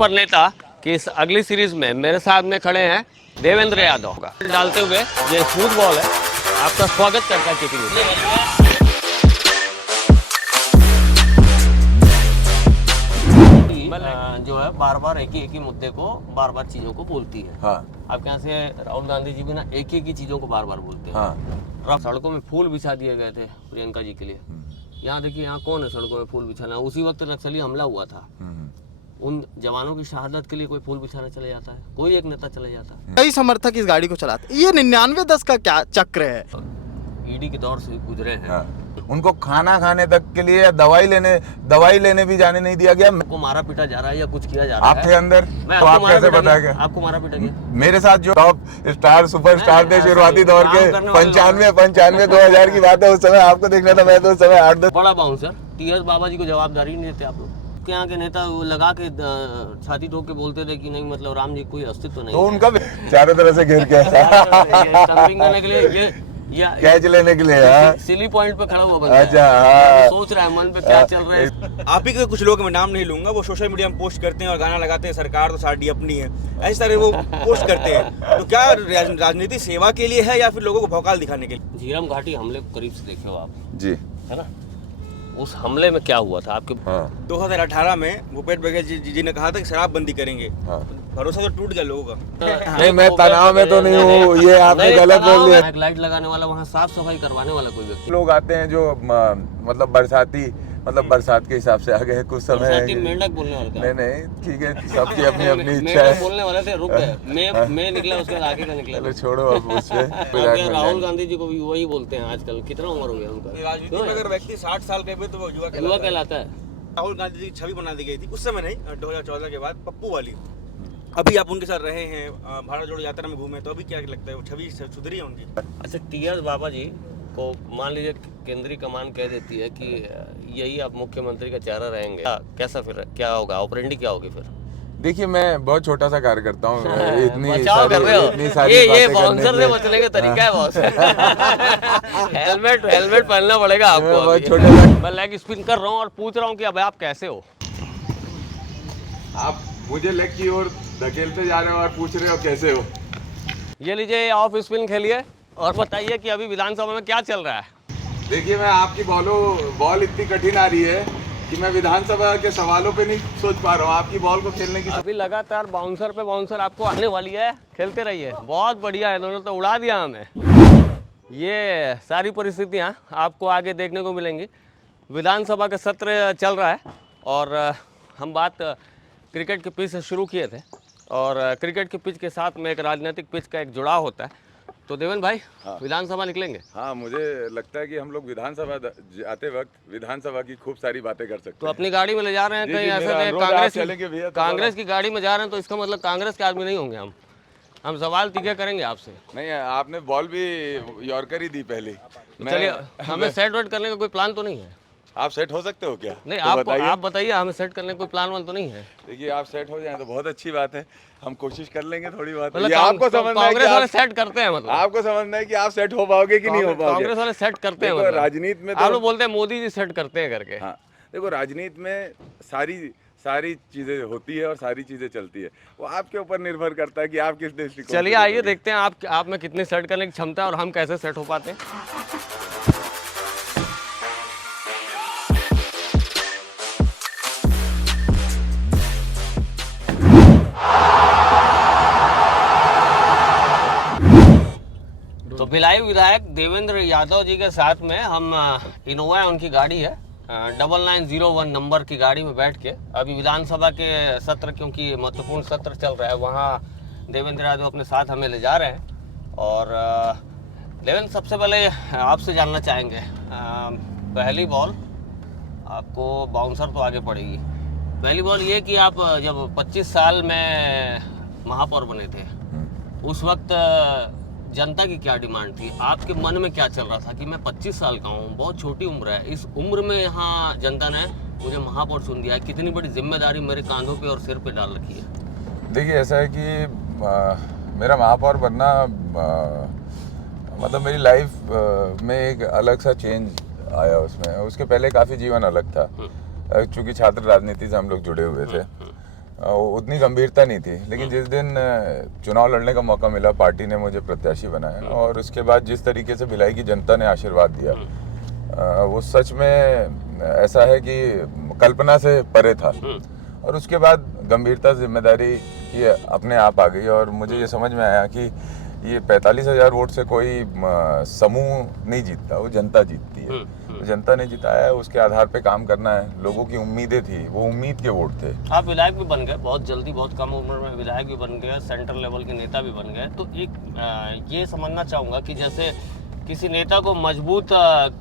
पर नेता की इस अगली सीरीज में मेरे साथ में खड़े हैं देवेंद्र यादव का डालते हुए ये स्मूथ बॉल है। आपका स्वागत करता है किपिंग जो है बार बार एक ही मुद्दे को बार बार चीजों को बोलती है। हाँ। आपके यहाँ से राहुल गांधी जी भी ना एक ही चीजों को बार बार बोलते हैं। हाँ। सड़कों में फूल बिछा दिए गए थे प्रियंका जी के लिए। यहाँ देखिए, यहाँ कौन है सड़कों में फूल बिछाना? उसी वक्त नक्सली हमला हुआ था, उन जवानों की शहादत के लिए कोई फूल बिछाने चले जाता है? कोई एक नेता चले जाता है? कई समर्थक इस गाड़ी को चलाते। ये 99-10 का क्या चक्र है? ईडी के दौर से गुजरे हैं। हाँ। उनको खाना खाने तक के लिए या दवाई लेने भी जाने नहीं दिया गया। आपको मारा पीटा जा रहा है या कुछ किया जा रहा है? आप थे अंदर तो आप कैसे बताएंगे? आपको मारा पीटा गया? मेरे साथ जो टॉप स्टार सुपरस्टार थे शुरुआती दौर के 95 2000 की बात है, उस समय आपको देखना था। मैं तो उस समय 8-10 बड़ा बाउंसर टीएस बाबा जी को जवाबदारी नहीं देते आप लोग। यहाँ के नेता वो लगा के छाती ठोक के बोलते थे कि नहीं, मतलब राम जी कोई अस्तित्व नहीं तो उनका चारों तरफ से घेर के करने के लिए ये कैच लेने के लिए सिली पॉइंट पे खड़ा हुआ बंदा है। अच्छा, हाँ। सोच रहा है मन पे क्या चल रहा है। आप ही के कुछ लोग, मैं नाम नहीं लूंगा, वो सोशल मीडिया में पोस्ट करते हैं और गाना लगाते हैं सरकार तो साड़ी अपनी है, ऐसे तरह वो पोस्ट करते हैं। तो क्या राजनीति सेवा के लिए है या फिर लोगों को भौकाल दिखाने के लिए? झीरम घाटी हमले को करीब से देखे हो आप जी, है ना? उस हमले में क्या हुआ था आपके? 2018 में भूपेश बघेल जी ने कहा था कि शराब बंदी करेंगे। भरोसा तो टूट गया लोगों का। नहीं, मैं तनाव में तो नहीं हूँ, ये आपने गलत बोल दिया। एक लाइट लगाने वाला, वहाँ साफ सफाई करवाने वाला कोई व्यक्ति। लोग आते हैं जो मतलब बरसात के हिसाब से आ गए कुछ समय। मेंढक बोलने वाले थे? नहीं, ठीक है, सबकी अपनी अपनी इच्छा है। बोलने वाले थे, रुक गए। मैं निकला, उसके बाद आगे का निकला। चलो छोड़ो अब उसपे। राहुल गांधी जी को भी वही बोलते हैं आजकल। कितना उम्र हो गया उनका? राजनीति में अगर व्यक्ति 60 साल का भी तो वो युवा कहलाता है। राहुल गांधी जी की छवि बना दी गई थी उस समय, नहीं 2014 के बाद पप्पू वाली। अभी आप उनके साथ रहे हैं, भारत जोड़ो यात्रा में घूमे, तो अभी क्या लगता है वो छवि सुधरी है उनकी? अच्छा, टीएस बाबा जी को मान लीजिए केंद्रीय कमान कह देती है कि यही आप मुख्यमंत्री का चेहरा रहेंगे, कैसा फिर क्या होगा? ऑपरेंडी क्या होगी फिर? देखिए, मैं बहुत छोटा सा कार्य करता हूँ। इतनी सारी ये बाउंसर से बचने का तरीका है बॉस। हेलमेट पहनना पड़ेगा आपको। बहुत छोटा सा मैं लेग स्पिन कर रहा हूँ और पूछ रहा हूँ कि अब आप कैसे हो? आप मुझे लेग की ओर धकेलते जा रहे हो और पूछ रहे हो कैसे हो। ये लीजिए, ऑफ स्पिन खेलिए और बताइए कि अभी विधानसभा में क्या चल रहा है। देखिए, मैं आपकी बॉल इतनी कठिन आ रही है कि मैं विधानसभा के सवालों पे नहीं सोच पा रहा हूँ। आपकी बॉल को खेलने की अभी लगातार बाउंसर पे बाउंसर आपको आने वाली है। खेलते रहिए, बहुत बढ़िया है। इन्होंने तो उड़ा दिया हमें। ये सारी परिस्थितियाँ आपको आगे देखने को मिलेंगी। विधानसभा का सत्र चल रहा है और हम बात क्रिकेट के पिच से शुरू किए थे और क्रिकेट के पिच के साथ में एक राजनीतिक पिच का एक जुड़ाव होता है। तो देवेंद्र भाई, विधानसभा निकलेंगे? हाँ, मुझे लगता है कि हम लोग विधानसभा आते वक्त विधानसभा की खूब सारी बातें कर सकते हैं। तो अपनी गाड़ी में ले जा रहे हैं कहीं ऐसे नहीं? कांग्रेस की गाड़ी में जा रहे हैं तो इसका मतलब कांग्रेस के आदमी नहीं होंगे हम सवाल तीखे करेंगे आपसे। नहीं, आपने बॉल भी यॉर्कर ही दी पहली। चलिए, हमें सेट वेट करने का कोई प्लान तो नहीं है? आप सेट हो सकते हो क्या? नहीं, आप बताइए, हमें सेट करने का कोई प्लान वान तो नहीं है? देखिए, आप सेट हो जाएं तो बहुत अच्छी बात है। हम कोशिश कर लेंगे थोड़ी बात। मतलब आपको समझना है कि कांग्रेस वाले सेट करते हैं, मतलब आपको समझना है कि आप सेट हो पाओगे कि नहीं हो पाओगे। कांग्रेस वाले सेट करते हैं, मतलब राजनीति में आप लोग बोलते हैं मोदी जी सेट करते हैं करके। हाँ, देखो, राजनीति में सारी चीजें होती है और सारी चीजें चलती है। वो आपके ऊपर निर्भर करता है कि आप किस दृष्टिकोण। चलिए, आइए देखते हैं आप में कितनी सेट करने की क्षमता है और हम कैसे सेट हो पाते हैं। तो भिलाई विधायक देवेंद्र यादव जी के साथ में हम इनोवा, उनकी गाड़ी है 9901 नंबर की गाड़ी में बैठ के अभी विधानसभा के सत्र, क्योंकि महत्वपूर्ण सत्र चल रहा है, वहाँ देवेंद्र यादव अपने साथ हमें ले जा रहे हैं। और देवेंद्र, सबसे पहले आपसे जानना चाहेंगे, पहली बॉल आपको बाउंसर तो आगे पड़ेगी। पहली बॉल ये कि आप जब 25 साल में महापौर बने थे उस वक्त जनता की क्या डिमांड थी? आपके मन में क्या चल रहा था कि मैं 25 साल का हूँ, बहुत छोटी उम्र है, इस उम्र में यहाँ जनता ने मुझे महापौर चुन दिया है, कितनी बड़ी जिम्मेदारी मेरे कांधों पे और सिर पे डाल रखी है? देखिए, ऐसा है कि मेरा महापौर बनना मतलब मेरी लाइफ में एक अलग सा चेंज आया उसमें। उसके पहले काफ़ी जीवन अलग था, चूँकि छात्र राजनीति से हम लोग जुड़े हुए थे। उतनी गंभीरता नहीं थी, लेकिन जिस दिन चुनाव लड़ने का मौका मिला, पार्टी ने मुझे प्रत्याशी बनाया और उसके बाद जिस तरीके से भिलाई की जनता ने आशीर्वाद दिया, वो सच में ऐसा है कि कल्पना से परे था। और उसके बाद गंभीरता जिम्मेदारी ये अपने आप आ गई और मुझे ये समझ में आया कि ये 45,000 वोट से कोई समूह नहीं जीतता, वो जनता जीतती है। तो जनता ने जिताया है, उसके आधार पे काम करना है। लोगों की उम्मीदें थी, वो उम्मीद के वोट थे। आप विधायक भी बन गए बहुत जल्दी, बहुत कम उम्र में विधायक भी बन गए, सेंट्रल लेवल के नेता भी बन गए। तो एक ये समझना चाहूँगा कि जैसे किसी नेता को मजबूत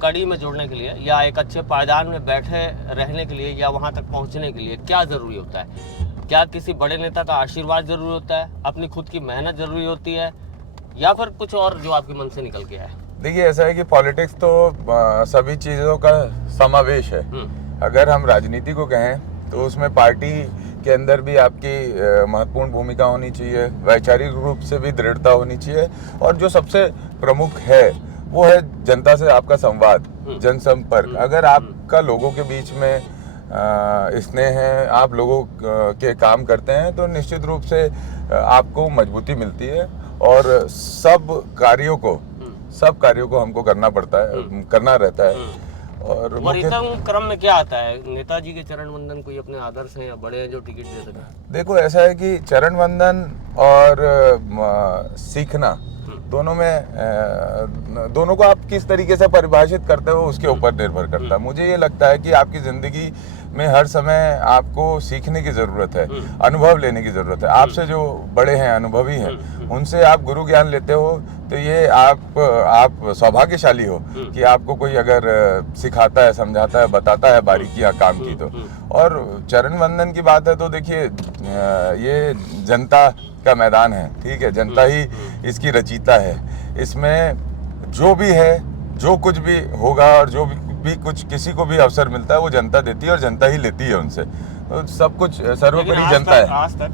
कड़ी में जोड़ने के लिए या एक अच्छे पायदान में बैठे रहने के लिए या वहाँ तक पहुँचने के लिए क्या ज़रूरी होता है? क्या किसी बड़े नेता का आशीर्वाद जरूरी होता है, अपनी खुद की मेहनत जरूरी होती है, या फिर कुछ और जो आपके मन से निकल के आए? देखिए, ऐसा है कि पॉलिटिक्स तो सभी चीज़ों का समावेश है। अगर हम राजनीति को कहें तो उसमें पार्टी के अंदर भी आपकी महत्वपूर्ण भूमिका होनी चाहिए, वैचारिक रूप से भी दृढ़ता होनी चाहिए, और जो सबसे प्रमुख है वो है जनता से आपका संवाद, जनसंपर्क। अगर आपका लोगों के बीच में स्नेह है, आप लोगों के काम करते हैं, तो निश्चित रूप से आपको मजबूती मिलती है। और सब कार्यों को हमको करना पड़ता है, करना रहता है। और वरीयता क्रम में क्या आता है? नेताजी के चरण वंदन कोई अपने आदर्श हैं या बड़े हैं जो टिकट दे सके? देखो, ऐसा है कि चरण वंदन और सीखना दोनों को आप किस तरीके से परिभाषित करते हो उसके ऊपर निर्भर करता है। मुझे ये लगता है कि आपकी जिंदगी में हर समय आपको सीखने की जरूरत है, अनुभव लेने की जरूरत है। आपसे जो बड़े हैं, अनुभवी हैं, उनसे आप गुरु ज्ञान लेते हो, तो ये आप सौभाग्यशाली हो कि आपको कोई अगर सिखाता है, समझाता है, बताता है बारीकियां काम की। तो और चरण वंदन की बात है तो देखिए, ये जनता का मैदान है, ठीक है, जनता ही इसकी रचयिता है। इसमें जो भी है, जो कुछ भी होगा और जो भी कुछ किसी को भी अवसर मिलता है वो जनता देती है और जनता ही लेती है उनसे। तो सब कुछ सर्वोपरि जनता है। आज तक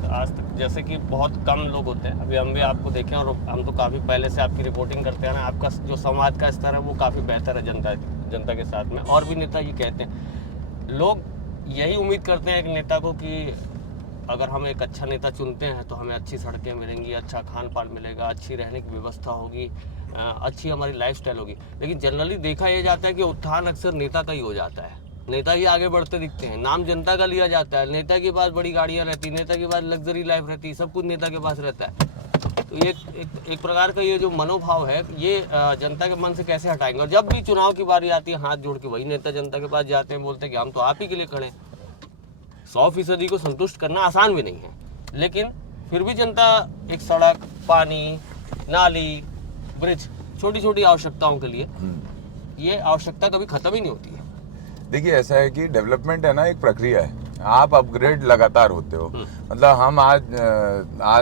जैसे कि बहुत कम लोग होते हैं, अभी हम भी आपको देखें और हम तो काफ़ी पहले से आपकी रिपोर्टिंग करते हैं ना, आपका जो संवाद का स्तर है वो काफ़ी बेहतर है जनता के साथ में। और भी नेता ये कहते हैं, लोग यही उम्मीद करते हैं एक नेता को कि अगर हम एक अच्छा नेता चुनते हैं तो हमें अच्छी सड़कें मिलेंगी, अच्छा खान पान मिलेगा, अच्छी रहने की व्यवस्था होगी, अच्छी हमारी लाइफस्टाइल होगी। लेकिन जनरली देखा यह जाता है कि उत्थान अक्सर नेता का ही हो जाता है, नेता ही आगे बढ़ते दिखते हैं, नाम जनता का लिया जाता है, नेता के पास बड़ी गाड़ियां रहती, नेता के पास लग्जरी लाइफ रहती, सब कुछ नेता के पास रहता है। तो ये एक प्रकार का ये जो मनोभाव है, ये जनता के मन से कैसे हटाएंगे? और जब भी चुनाव की बारी आती है, हाथ जोड़ के वही नेता जनता के पास जाते हैं, बोलते हैं कि हम तो आप ही के लिए खड़े हैं। 100% को संतुष्ट करना आसान भी नहीं है, लेकिन फिर भी जनता एक सड़क, पानी, नाली, ब्रिज, छोटी छोटी आवश्यकताओं के लिए, ये आवश्यकता कभी खत्म ही नहीं होती है। देखिए, ऐसा है कि डेवलपमेंट है ना, एक प्रक्रिया है, आप अपग्रेड लगातार होते हो। मतलब हम आज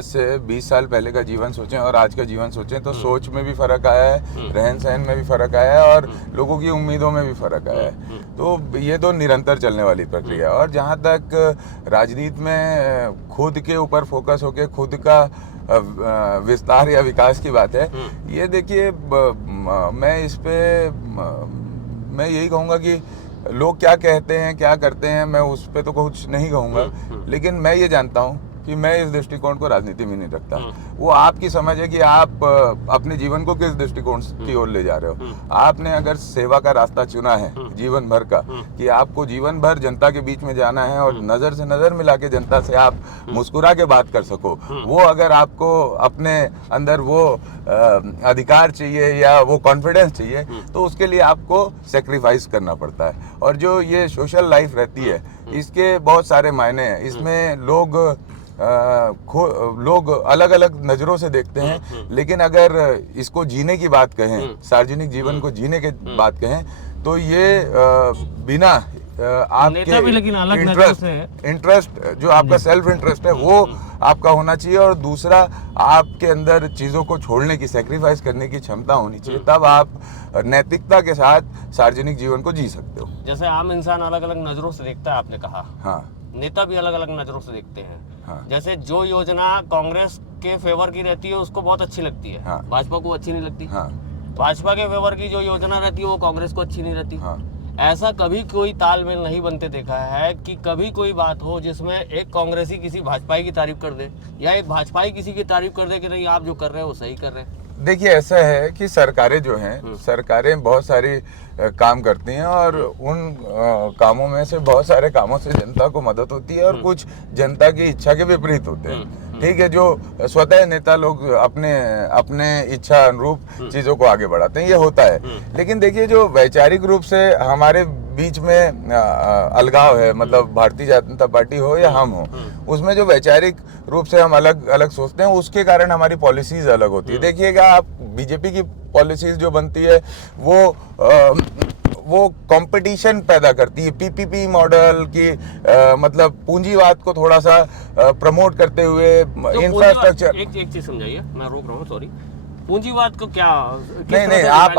से 20 साल पहले का जीवन सोचें और आज का जीवन सोचें तो सोच में भी फर्क आया है, रहन सहन में भी फर्क आया है और लोगों की उम्मीदों में भी फर्क आया है। तो ये तो निरंतर चलने वाली प्रक्रिया है। और जहाँ तक राजनीति में खुद के ऊपर फोकस होके खुद का विस्तार या विकास की बात है, ये देखिए, मैं यही कहूँगा कि लोग क्या कहते हैं, क्या करते हैं, मैं उस पर तो कुछ नहीं कहूँगा, लेकिन मैं ये जानता हूँ कि मैं इस दृष्टिकोण को राजनीति में नहीं रखता। वो आपकी समझ है कि आप अपने जीवन को किस दृष्टिकोण की ओर ले जा रहे हो। आपने अगर सेवा का रास्ता चुना है जीवन भर का, कि आपको जीवन भर जनता के बीच में जाना है और नज़र से नज़र मिला के जनता से आप मुस्कुरा के बात कर सको, वो अगर आपको अपने अंदर वो अधिकार चाहिए या वो कॉन्फिडेंस चाहिए, तो उसके लिए आपको सेक्रीफाइस करना पड़ता है। और जो ये सोशल लाइफ रहती है, इसके बहुत सारे मायने हैं। इसमें लोग अलग अलग नज़रों से देखते हैं, लेकिन अगर इसको जीने की बात कहें, सार्वजनिक जीवन को जीने की बात कहें, तो ये बिना आपके इंटरेस्ट जो आपका सेल्फ इंटरेस्ट है वो आपका होना चाहिए, और दूसरा आपके अंदर चीज़ों को छोड़ने की, सेक्रीफाइस करने की क्षमता होनी चाहिए। तब आप नैतिकता के साथ सार्वजनिक जीवन को जी सकते हो। जैसे आम इंसान अलग अलग नज़रों से देखता है, आपने कहा, हाँ, नेता भी अलग अलग नज़रों से देखते हैं। हाँ। जैसे जो योजना कांग्रेस के फेवर की रहती है उसको बहुत अच्छी लगती है, हाँ। भाजपा को अच्छी नहीं लगती। हाँ। भाजपा के फेवर की जो योजना रहती है वो कांग्रेस को अच्छी नहीं रहती। हाँ। ऐसा कभी कोई तालमेल नहीं बनते देखा है कि कभी कोई बात हो जिसमें एक कांग्रेसी किसी भाजपाई की तारीफ कर दे या एक भाजपाई किसी की तारीफ कर दे कि नहीं आप जो कर रहे हैं वो सही कर रहे हैं। देखिए ऐसा है कि सरकारें जो हैं, सरकारें बहुत सारी काम करती हैं और उन कामों में से बहुत सारे कामों से जनता को मदद होती है और कुछ जनता की इच्छा के विपरीत होते हैं। ठीक है, जो स्वतः नेता लोग अपने अपने इच्छा अनुरूप चीजों को आगे बढ़ाते हैं, ये होता है। लेकिन देखिए जो वैचारिक रूप से हमारे बीच में अलगाव है, मतलब भारतीय जनता पार्टी हो या हम हो, उसमें जो वैचारिक रूप से हम अलग अलग सोचते हैं उसके कारण हमारी पॉलिसीज अलग होती है। देखिएगा आप बीजेपी की पॉलिसीज जो बनती है वो कंपटीशन पैदा करती है, पीपीपी मॉडल की मतलब पूंजीवाद को थोड़ा सा प्रमोट करते हुए इंफ्रास्ट्रक्चर। एक चीज समझाइए, मैं रोक रहा हूँ, सॉरी। पूंजीवाद को क्या नहीं आप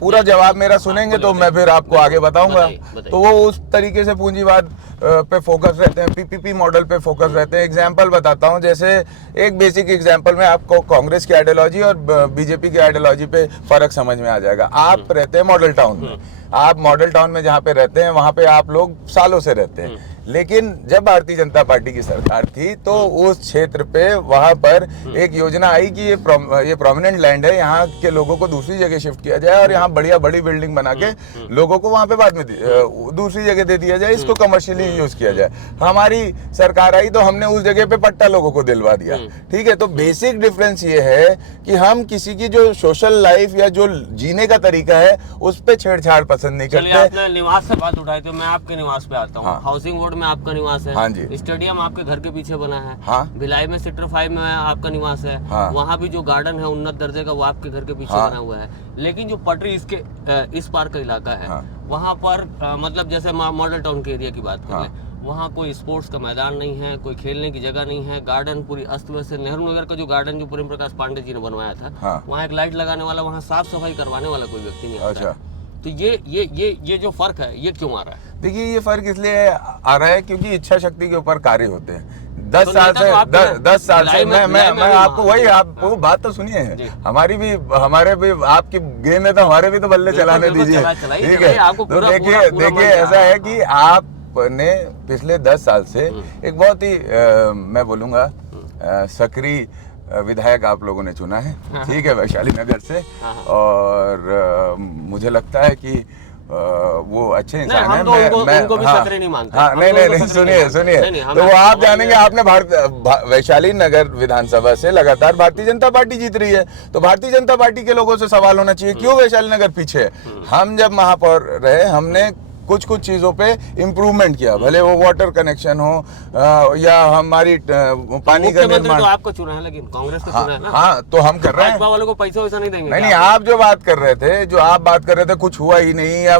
पूरा जवाब मेरा सुनेंगे तो मैं फिर आपको आगे बताऊंगा। तो वो उस तरीके से पूंजीवाद पे फोकस रहते हैं, पीपीपी मॉडल पे फोकस रहते हैं। एग्जांपल बताता हूँ, जैसे एक बेसिक एग्जांपल में आपको कांग्रेस की आइडियोलॉजी और बीजेपी की आइडियोलॉजी पे फर्क समझ में आ जाएगा। आप रहते हैं मॉडल टाउन में, आप मॉडल टाउन में जहाँ पे रहते हैं वहां पे आप लोग सालों से रहते हैं। लेकिन जब भारतीय जनता पार्टी की सरकार थी तो उस क्षेत्र पे वहां पर एक योजना आई कि ये प्रोमिनेंट लैंड है, यहाँ के लोगों को दूसरी जगह शिफ्ट किया जाए और यहाँ बढ़िया बड़ी बिल्डिंग बना के लोगों को वहां पे बाद में दूसरी जगह दे दिया जाए, इसको कमर्शियली यूज किया जाए। हमारी सरकार आई तो हमने उस जगह पे पट्टा लोगों को दिलवा दिया। ठीक है, तो बेसिक डिफरेंस ये है कि हम किसी की जो सोशल लाइफ या जो जीने का तरीका है उस पर छेड़छाड़ पसंद नहीं करते। आपने निवास से बात उठाई तो मैं आपके निवास पे आता हूँ। हाउसिंग बोर्ड में आपका निवास है। हाँ जी। स्टेडियम आपके घर के पीछे बना है। हाँ। भिलाई में सेक्टर 5 में आपका निवास है। हाँ। वहाँ भी जो गार्डन है उन्नत दर्जे का वो आपके घर के पीछे बना हुआ है। लेकिन जो पटरी इसके इस पार का इलाका है, वहाँ पर मतलब जैसे मॉडल टाउन के एरिया की बात करें, वहाँ कोई स्पोर्ट्स का मैदान नहीं है, कोई खेलने की जगह नहीं है, गार्डन पूरी अस्त व्यस्त है। नेहरू नगर का जो गार्डन जो प्रेम प्रकाश पांडे जी ने बनवाया था, वहाँ एक लाइट लगाने वाला, वहाँ साफ सफाई करवाने वाला कोई व्यक्ति नहीं आता। तो ये जो फर्क है ये क्यों आ रहा है? देखिए ये फर्क इसलिए आ रहा है क्योंकि इच्छा शक्ति के ऊपर कार्य होते हैं। 10 साल से 10 साल से मैं आपको वही, आप वो बात तो सुनिए, हमारे भी आपकी गेम है तो हमारे भी तो बल्ले चलाने दीजिए। ठीक है, तो देखिए ऐसा है कि आपने पिछले 10 साल से एक बहुत ही मैं बोलूंगा सक्रिय विधायक आप लोगों ने चुना है। ठीक है, वैशाली नगर से, और मुझे लगता है कि वो अच्छे इंसान है। उनको भी सक्रिय नहीं मानते। हाँ, नहीं सुनिए तो वो आप जानेंगे, आपने वैशाली नगर विधानसभा से लगातार भारतीय जनता पार्टी जीत रही है, तो भारतीय जनता पार्टी के लोगों से सवाल होना चाहिए क्यों वैशाली नगर पीछे है। हम जब महापौर रहे हमने कुछ चीजों पे इम्प्रूवमेंट किया, भले वो वाटर कनेक्शन हो या हमारी पानी का निर्माण। तो आपको चुना है लेकिन कांग्रेस को चुना है ना। हाँ, तो हम कर रहे हैं। भाजपा वालों को पैसा वैसा नहीं देंगे। नहीं, आप जो बात कर रहे थे कुछ हुआ ही नहीं, या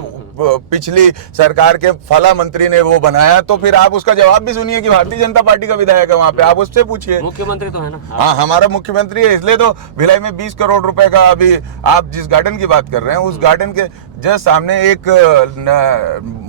पिछली सरकार के फला मंत्री ने वो बनाया, तो फिर आप उसका जवाब भी सुनिए कि भारतीय जनता पार्टी का विधायक है वहाँ पे, आप उससे पूछिए। मुख्यमंत्री तो है ना। हाँ, हमारा मुख्यमंत्री है, इसलिए तो भिलाई में 20 करोड़ रुपए का, अभी आप जिस गार्डन की बात कर रहे हैं उस गार्डन के जस्ट सामने एक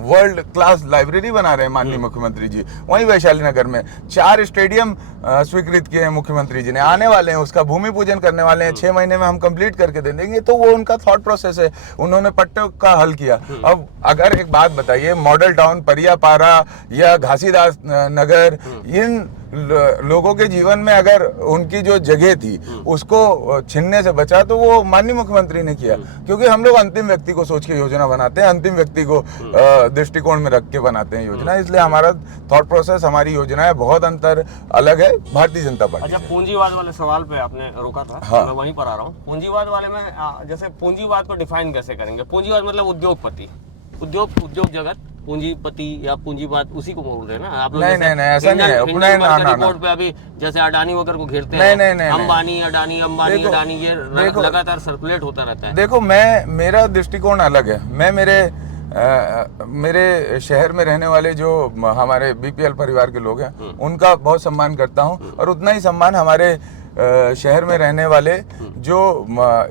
वर्ल्ड क्लास लाइब्रेरी बना रहे हैं माननीय मुख्यमंत्री जी। वहीं वैशाली नगर में 4 स्टेडियम स्वीकृत किए हैं मुख्यमंत्री जी ने, आने वाले हैं, उसका भूमि पूजन करने वाले हैं, 6 महीने में हम कंप्लीट करके दे देंगे। तो वो उनका थॉट प्रोसेस है, उन्होंने पट्टों का हल किया। अब अगर एक बात बताइए, मॉडल टाउन, परियापारा या घासीदास नगर, इन लोगों के जीवन में अगर उनकी जो जगह थी उसको छीनने से बचा तो वो माननीय मुख्यमंत्री ने किया, क्योंकि हम लोग अंतिम व्यक्ति को सोच के योजना बनाते हैं, अंतिम व्यक्ति को दृष्टिकोण में रख के बनाते हैं योजना, इसलिए हमारा थॉट प्रोसेस, हमारी योजनाएं बहुत अंतर अलग है भारतीय जनता पार्टी। अच्छा, पूंजीवाद वाले सवाल पे आपने रोका था। हाँ। मैं वहीं पर आ रहा हूँ। पूंजीवाद वाले में जैसे पूंजीवाद को डिफाइन कैसे करेंगे? पूंजीवाद मतलब उद्योगपति, उद्योग जगत, पूंजीपति या पूंजीवाद उसी को बोल रहे हैं ना आप लोग? नहीं ऐसा नहीं है। रिपोर्ट पे अभी जैसे अडानी वगैरह को घेरते हैं, अंबानी अडानी ये लगातार सर्कुलेट होता रहता है। देखो, मेरा दृष्टिकोण अलग है। मैं मेरे शहर में रहने वाले जो हमारे बीपीएल परिवार के लोग हैं उनका बहुत सम्मान करता हूं, और उतना ही सम्मान हमारे शहर में रहने वाले जो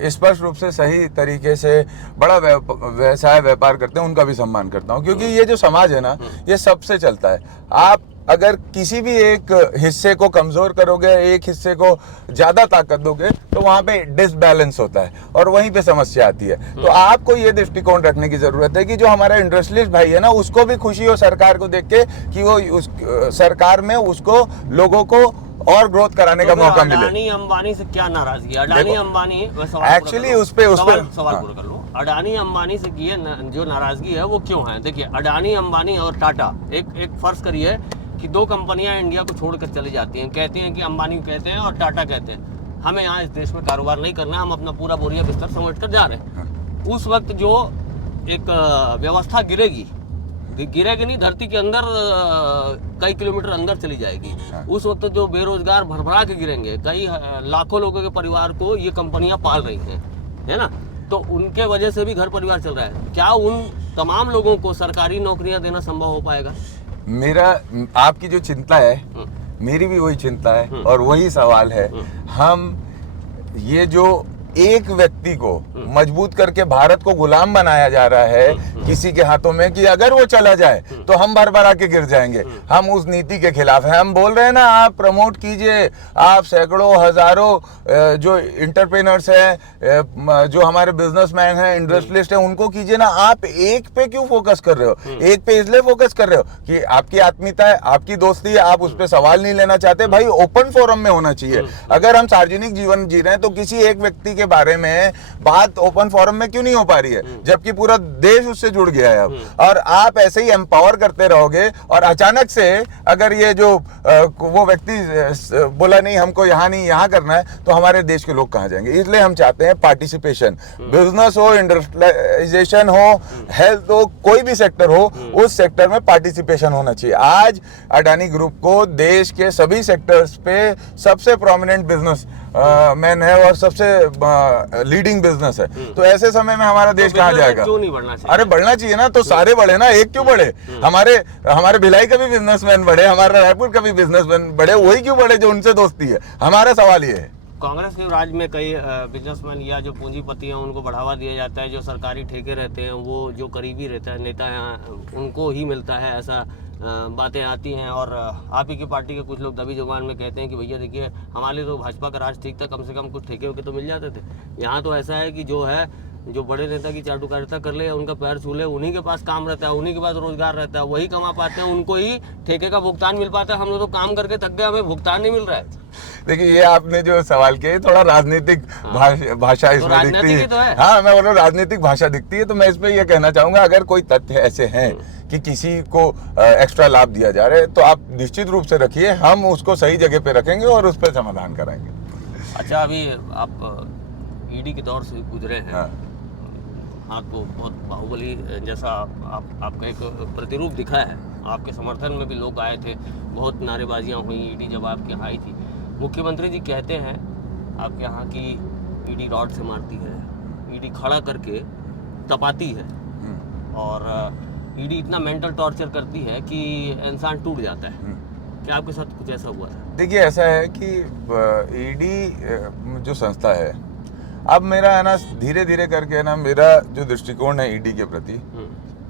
स्पष्ट रूप से सही तरीके से बड़ा व्यवसाय व्यापार करते हैं उनका भी सम्मान करता हूं, क्योंकि ये जो समाज है ना, ये सबसे चलता है। आप अगर किसी भी एक हिस्से को कमजोर करोगे, एक हिस्से को ज्यादा ताकत दोगे, तो वहां पे डिसबैलेंस होता है और वहीं पे समस्या आती है। तो आपको ये दृष्टिकोण रखने की जरूरत है कि जो हमारा इंडस्ट्रियलिस्ट भाई है ना, उसको भी खुशी हो सरकार को देख के कि वो उस सरकार में उसको लोगों को और ग्रोथ कराने का मौका मिले। अडानी अंबानी से क्या नाराजगी? अडानी अंबानी एक्चुअली उस पे सवाल पूरा कर लो। अडानी अंबानी से की जो नाराजगी है वो क्यों है? देखिए, अडानी अंबानी और टाटा, एक फर्ज करिए कि दो कंपनियां इंडिया को छोड़कर चली जाती हैं, कहती हैं कि अंबानी कहते हैं और टाटा कहते हैं हमें यहाँ इस देश में कारोबार नहीं करना, हम अपना पूरा बोरिया बिस्तर समेट कर जा रहे हैं। उस वक्त जो एक व्यवस्था गिरेगी नहीं, धरती के अंदर कई किलोमीटर अंदर चली जाएगी। उस वक्त जो बेरोजगार भरभरा के गिरेंगे, कई लाखों लोगों के परिवार को ये कंपनियां पाल रही हैं, है ना? तो उनके वजह से भी घर परिवार चल रहा है। क्या उन तमाम लोगों को सरकारी नौकरियां देना संभव हो पाएगा? मेरा आपकी जो चिंता है, मेरी भी वही चिंता है और वही सवाल है। हम ये जो एक व्यक्ति को मजबूत करके भारत को गुलाम बनाया जा रहा है किसी के हाथों में, कि अगर वो चला जाए तो हम भर-भरा के गिर जाएंगे, हम उस नीति के खिलाफ हैं। हम बोल रहे हैं ना, आप प्रमोट कीजिए, आप सैकड़ों हजारों जो इंटरप्रेन्योर्स हैं, जो हमारे बिजनेसमैन हैं, इंडस्ट्रियलिस्ट हैं, उनको कीजिए ना। आप एक पे क्यों फोकस कर रहे हो? एक पे इसलिए फोकस कर रहे हो कि आपकी आत्मीयता है, आपकी दोस्ती है, आप उस पर सवाल नहीं लेना चाहते। भाई ओपन फोरम में होना चाहिए। अगर हम सार्वजनिक जीवन जी रहे हैं तो किसी एक व्यक्ति के बारे में बात ओपन फोरम में क्यों नहीं हो पा रही है, जबकि पूरा देश उससे जुड़ गया है अब। और आप ऐसे ही एम्पावर करते रहोगे और अचानक से अगर ये जो वो व्यक्ति बोला नहीं हमको यहाँ नहीं यहाँ करना है, तो हमारे देश के लोग कहाँ जाएंगे? इसलिए हम चाहते हैं पार्टिसिपेशन। बिजनेस हो, इंडस्ट्रियलाइजेशन हो, हेल्थ हो, कोई भी सेक्टर हो, उस सेक्टर में पार्टिसिपेशन होना चाहिए। आज अडानी ग्रुप को देश के सभी सेक्टर्स पे सबसे प्रोमिनेंट बिजनेस मैन है और सबसे लीडिंग बिजनेस है। तो ऐसे समय में हमारा देश कहाँ जाएगा? क्यों नहीं बढ़ना चाहिए? अरे बढ़ना चाहिए ना, तो सारे बढ़े ना, एक क्यों बढ़े? हमारे भिलाई का भी बिजनेसमैन बढ़े, हमारा रायपुर का भी बिजनेसमैन बढ़े, वही क्यों बढ़े जो उनसे दोस्ती है? हमारा सवाल ये है। कांग्रेस के राज में कई बिजनेसमैन या जो पूंजीपति हैं उनको बढ़ावा दिया जाता है, जो सरकारी ठेके रहते हैं वो जो करीबी रहता है नेता हैं उनको ही मिलता है, ऐसा बातें आती हैं। और आप ही की पार्टी के कुछ लोग दबी जुबान में कहते हैं कि भैया देखिए हमारे तो भाजपा का राज ठीक था, कम से कम कुछ ठेके होके तो मिल जाते थे। यहाँ तो ऐसा है कि जो बड़े नेता की चाटुकारिता कर ले, उनका पैर छू ले, उन्हीं के पास काम रहता है, उन्हीं के पास रोजगार रहता है, वही कमा पाते हैं, उनको ही ठेके का भुगतान मिल पाता है। हम लोग तो काम करके थक गए, हमें भुगतान नहीं मिल रहा है। देखिए, ये आपने जो सवाल किया थोड़ा राजनीतिक भाषा इसमें दिखती है। तो है। हाँ, मैं बोल रहा हूँ राजनीतिक भाषा दिखती है। तो मैं इस पे ये कहना चाहूंगा, अगर कोई तथ्य ऐसे हैं कि किसी को एक्स्ट्रा लाभ दिया जा रहा है, तो आप निश्चित रूप से रखिए, हम उसको सही जगह पे रखेंगे और उस पर समाधान कराएंगे। अच्छा, अभी आप ईडी के दौर से गुजरे हैं। हाँ, तो बहुत बाहुबली जैसा आपका एक प्रतिरूप दिखा है। आपके समर्थन में भी लोग आए थे, बहुत नारेबाजियां हुई ईडी जब आपके यहाँ आई थी। मुख्यमंत्री जी कहते हैं आपके यहाँ की ईडी रॉड से मारती है, ईडी खड़ा करके तपाती है और ईडी इतना मेंटल टॉर्चर करती है कि इंसान टूट जाता है। क्या आपके साथ कुछ ऐसा हुआ था? देखिए, ऐसा है कि ईडी जो संस्था है, अब मेरा है ना धीरे धीरे करके ना मेरा जो दृष्टिकोण है ईडी के प्रति,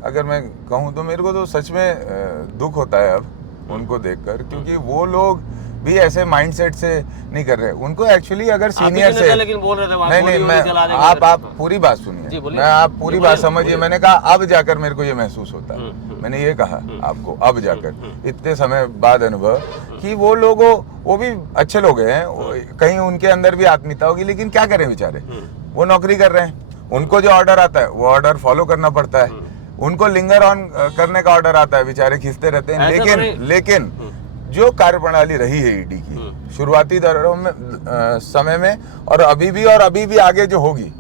अगर मैं कहूँ तो मेरे को तो सच में दुख होता है अब उनको देखकर, क्योंकि वो लोग भी ऐसे माइंडसेट से नहीं कर रहे। उनको एक्चुअली अगर सीनियर से लेकिन बोल रहे थे नहीं, मैं आप पूरी बात सुनिए, मैं आप पूरी बात समझिए। मैंने कहा अब जाकर मेरे को ये महसूस होता है, मैंने ये कहा आपको अब जाकर, इतने समय बाद अनुभव कि वो लोगों, वो भी अच्छे लोग हैं, कहीं उनके अंदर भी आत्मीयता होगी, लेकिन क्या करें बेचारे, वो नौकरी कर रहे हैं, उनको जो ऑर्डर आता है वो ऑर्डर फॉलो करना पड़ता है। उनको लिंगर ऑन करने का ऑर्डर आता है, बेचारे खींचते रहते हैं। लेकिन जो कार्यप्रणाली रही है ईडी की शुरुआती दौरों में, समय में, और अभी भी आगे जो होगी,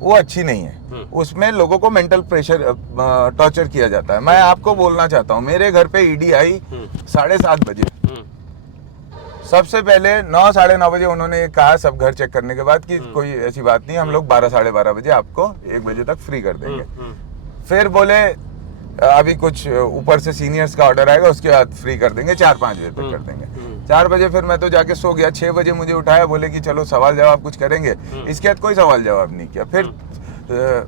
वो अच्छी नहीं है। उसमें लोगों को मेंटल प्रेशर, टॉर्चर किया जाता है। मैं आपको बोलना चाहता हूँ, मेरे घर पे ईडी आई 7:30 बजे। सबसे पहले 9, 9:30 बजे उन्होंने कहा सब घर चेक करने के बाद कि कोई ऐसी बात नहीं, हम लोग 12, 12:30 बजे आपको 1 बजे तक फ्री कर देंगे। फिर बोले अभी कुछ ऊपर से सीनियर्स का ऑर्डर आएगा, उसके बाद फ्री कर देंगे, 4-5 बजे तक कर देंगे। 4 बजे फिर मैं तो जाके सो गया। 6 बजे मुझे उठाया, बोले कि चलो सवाल जवाब कुछ करेंगे। इसके बाद कोई सवाल जवाब नहीं किया। फिर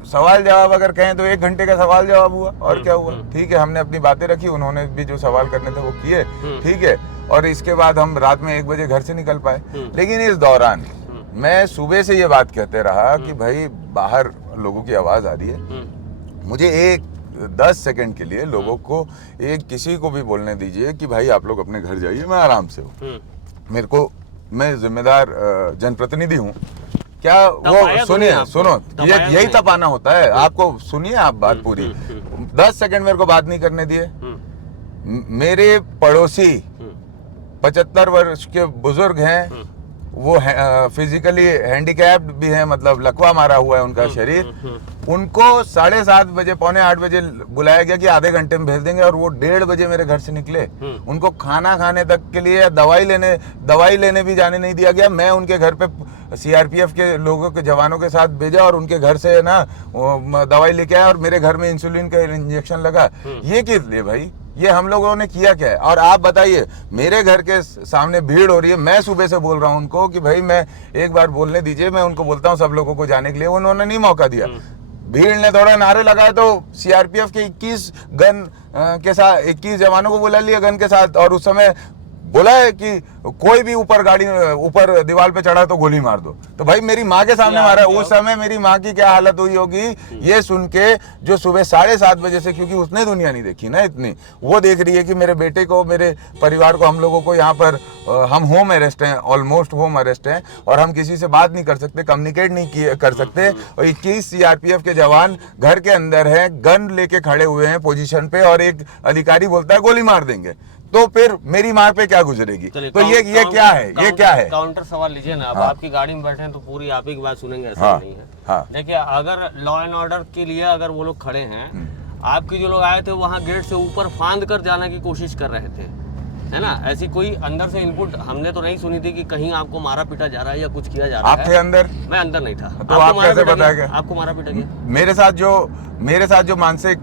सवाल जवाब अगर कहें तो 1 घंटे का सवाल जवाब हुआ, और क्या हुआ? ठीक है, हमने अपनी बातें रखी, उन्होंने भी जो सवाल करने थे वो किए, ठीक है, और इसके बाद हम रात में 1 बजे घर से निकल पाए। लेकिन इस दौरान मैं सुबह से ये बात कहते रहा कि भाई बाहर लोगों की आवाज आ रही है, मुझे 10 सेकंड के लिए लोगों को किसी को भी बोलने दीजिए कि भाई आप लोग अपने घर जाइए, मैं आराम से हूँ। मेरे को, मैं जिम्मेदार जनप्रतिनिधि हूँ, क्या वो सुनो यही तपाना होता है। आपको सुनिए, आप बात पूरी 10 सेकंड मेरे को बात नहीं करने दिए। मेरे पड़ोसी 75 वर्ष के बुजुर्ग हैं, वो फिजिकली हैंडीकैप्ड भी हैं, मतलब लकवा मारा हुआ है उनका शरीर। उनको 7:30 बजे, 7:45 बजे बुलाया गया कि आधे घंटे में भेज देंगे, और वो 1:30 बजे मेरे घर से निकले। उनको खाना खाने तक के लिए, दवाई लेने भी जाने नहीं दिया गया। मैं उनके घर पे सीआरपीएफ के लोगों के जवानों के साथ भेजा और उनके घर से ना दवाई लेके आया, और मेरे घर में इंसुलिन का इंजेक्शन लगा। ये किस लिए भाई? ये हम लोगों ने किया क्या है? और आप बताइए, मेरे घर के सामने भीड़ हो रही है, मैं सुबह से बोल रहा हूं उनको कि भाई मैं एक बार बोलने दीजिए, मैं उनको बोलता हूं सब लोगों को जाने के लिए, उन्होंने नहीं मौका दिया। भीड़ ने थोड़ा नारे लगाए तो सीआरपीएफ के 21 गन के साथ 21 जवानों को बुला लिया गन के साथ, और उस समय बोला है कि कोई भी ऊपर दीवार पे चढ़ा तो गोली मार दो। तो भाई मेरी माँ के सामने मारा, उस समय मेरी माँ की क्या हालत हुई होगी ये सुन के, जो सुबह 7:30 बजे से, क्योंकि उसने दुनिया नहीं देखी ना इतनी, वो देख रही है कि मेरे बेटे को, मेरे परिवार को, हम लोगों को यहाँ पर हम होम अरेस्ट हैं, ऑलमोस्ट होम अरेस्ट हैं, और हम किसी से बात नहीं कर सकते, कम्युनिकेट नहीं कर सकते। और 21 सीआरपीएफ के जवान घर के अंदर हैं, गन लेके खड़े हुए हैं पोजीशन पे, और एक अधिकारी बोलता है गोली मार देंगे। तो फिर मेरी माँ पे क्या गुजरेगी? तो ये क्या है? ये क्या है? काउंटर सवाल लीजिए ना। अब आपकी गाड़ी में बैठे हैं तो पूरी आप ही की बात सुनेंगे, ऐसा नहीं है। देखिए, अगर लॉ एंड ऑर्डर के लिए अगर वो लोग खड़े हैं, आपके जो लोग आए थे वहाँ गेट से ऊपर फांद कर जाने की कोशिश कर रहे थे, है ना? ऐसी कोई अंदर से इनपुट हमने तो नहीं सुनी थी कि कहीं आपको मारा पीटा जा रहा है या कुछ किया जा रहा है। आप थे अंदर? मैं अंदर नहीं था। तो आप कैसे बताया? आपको मारा पीटा गया? मेरे साथ जो मानसिक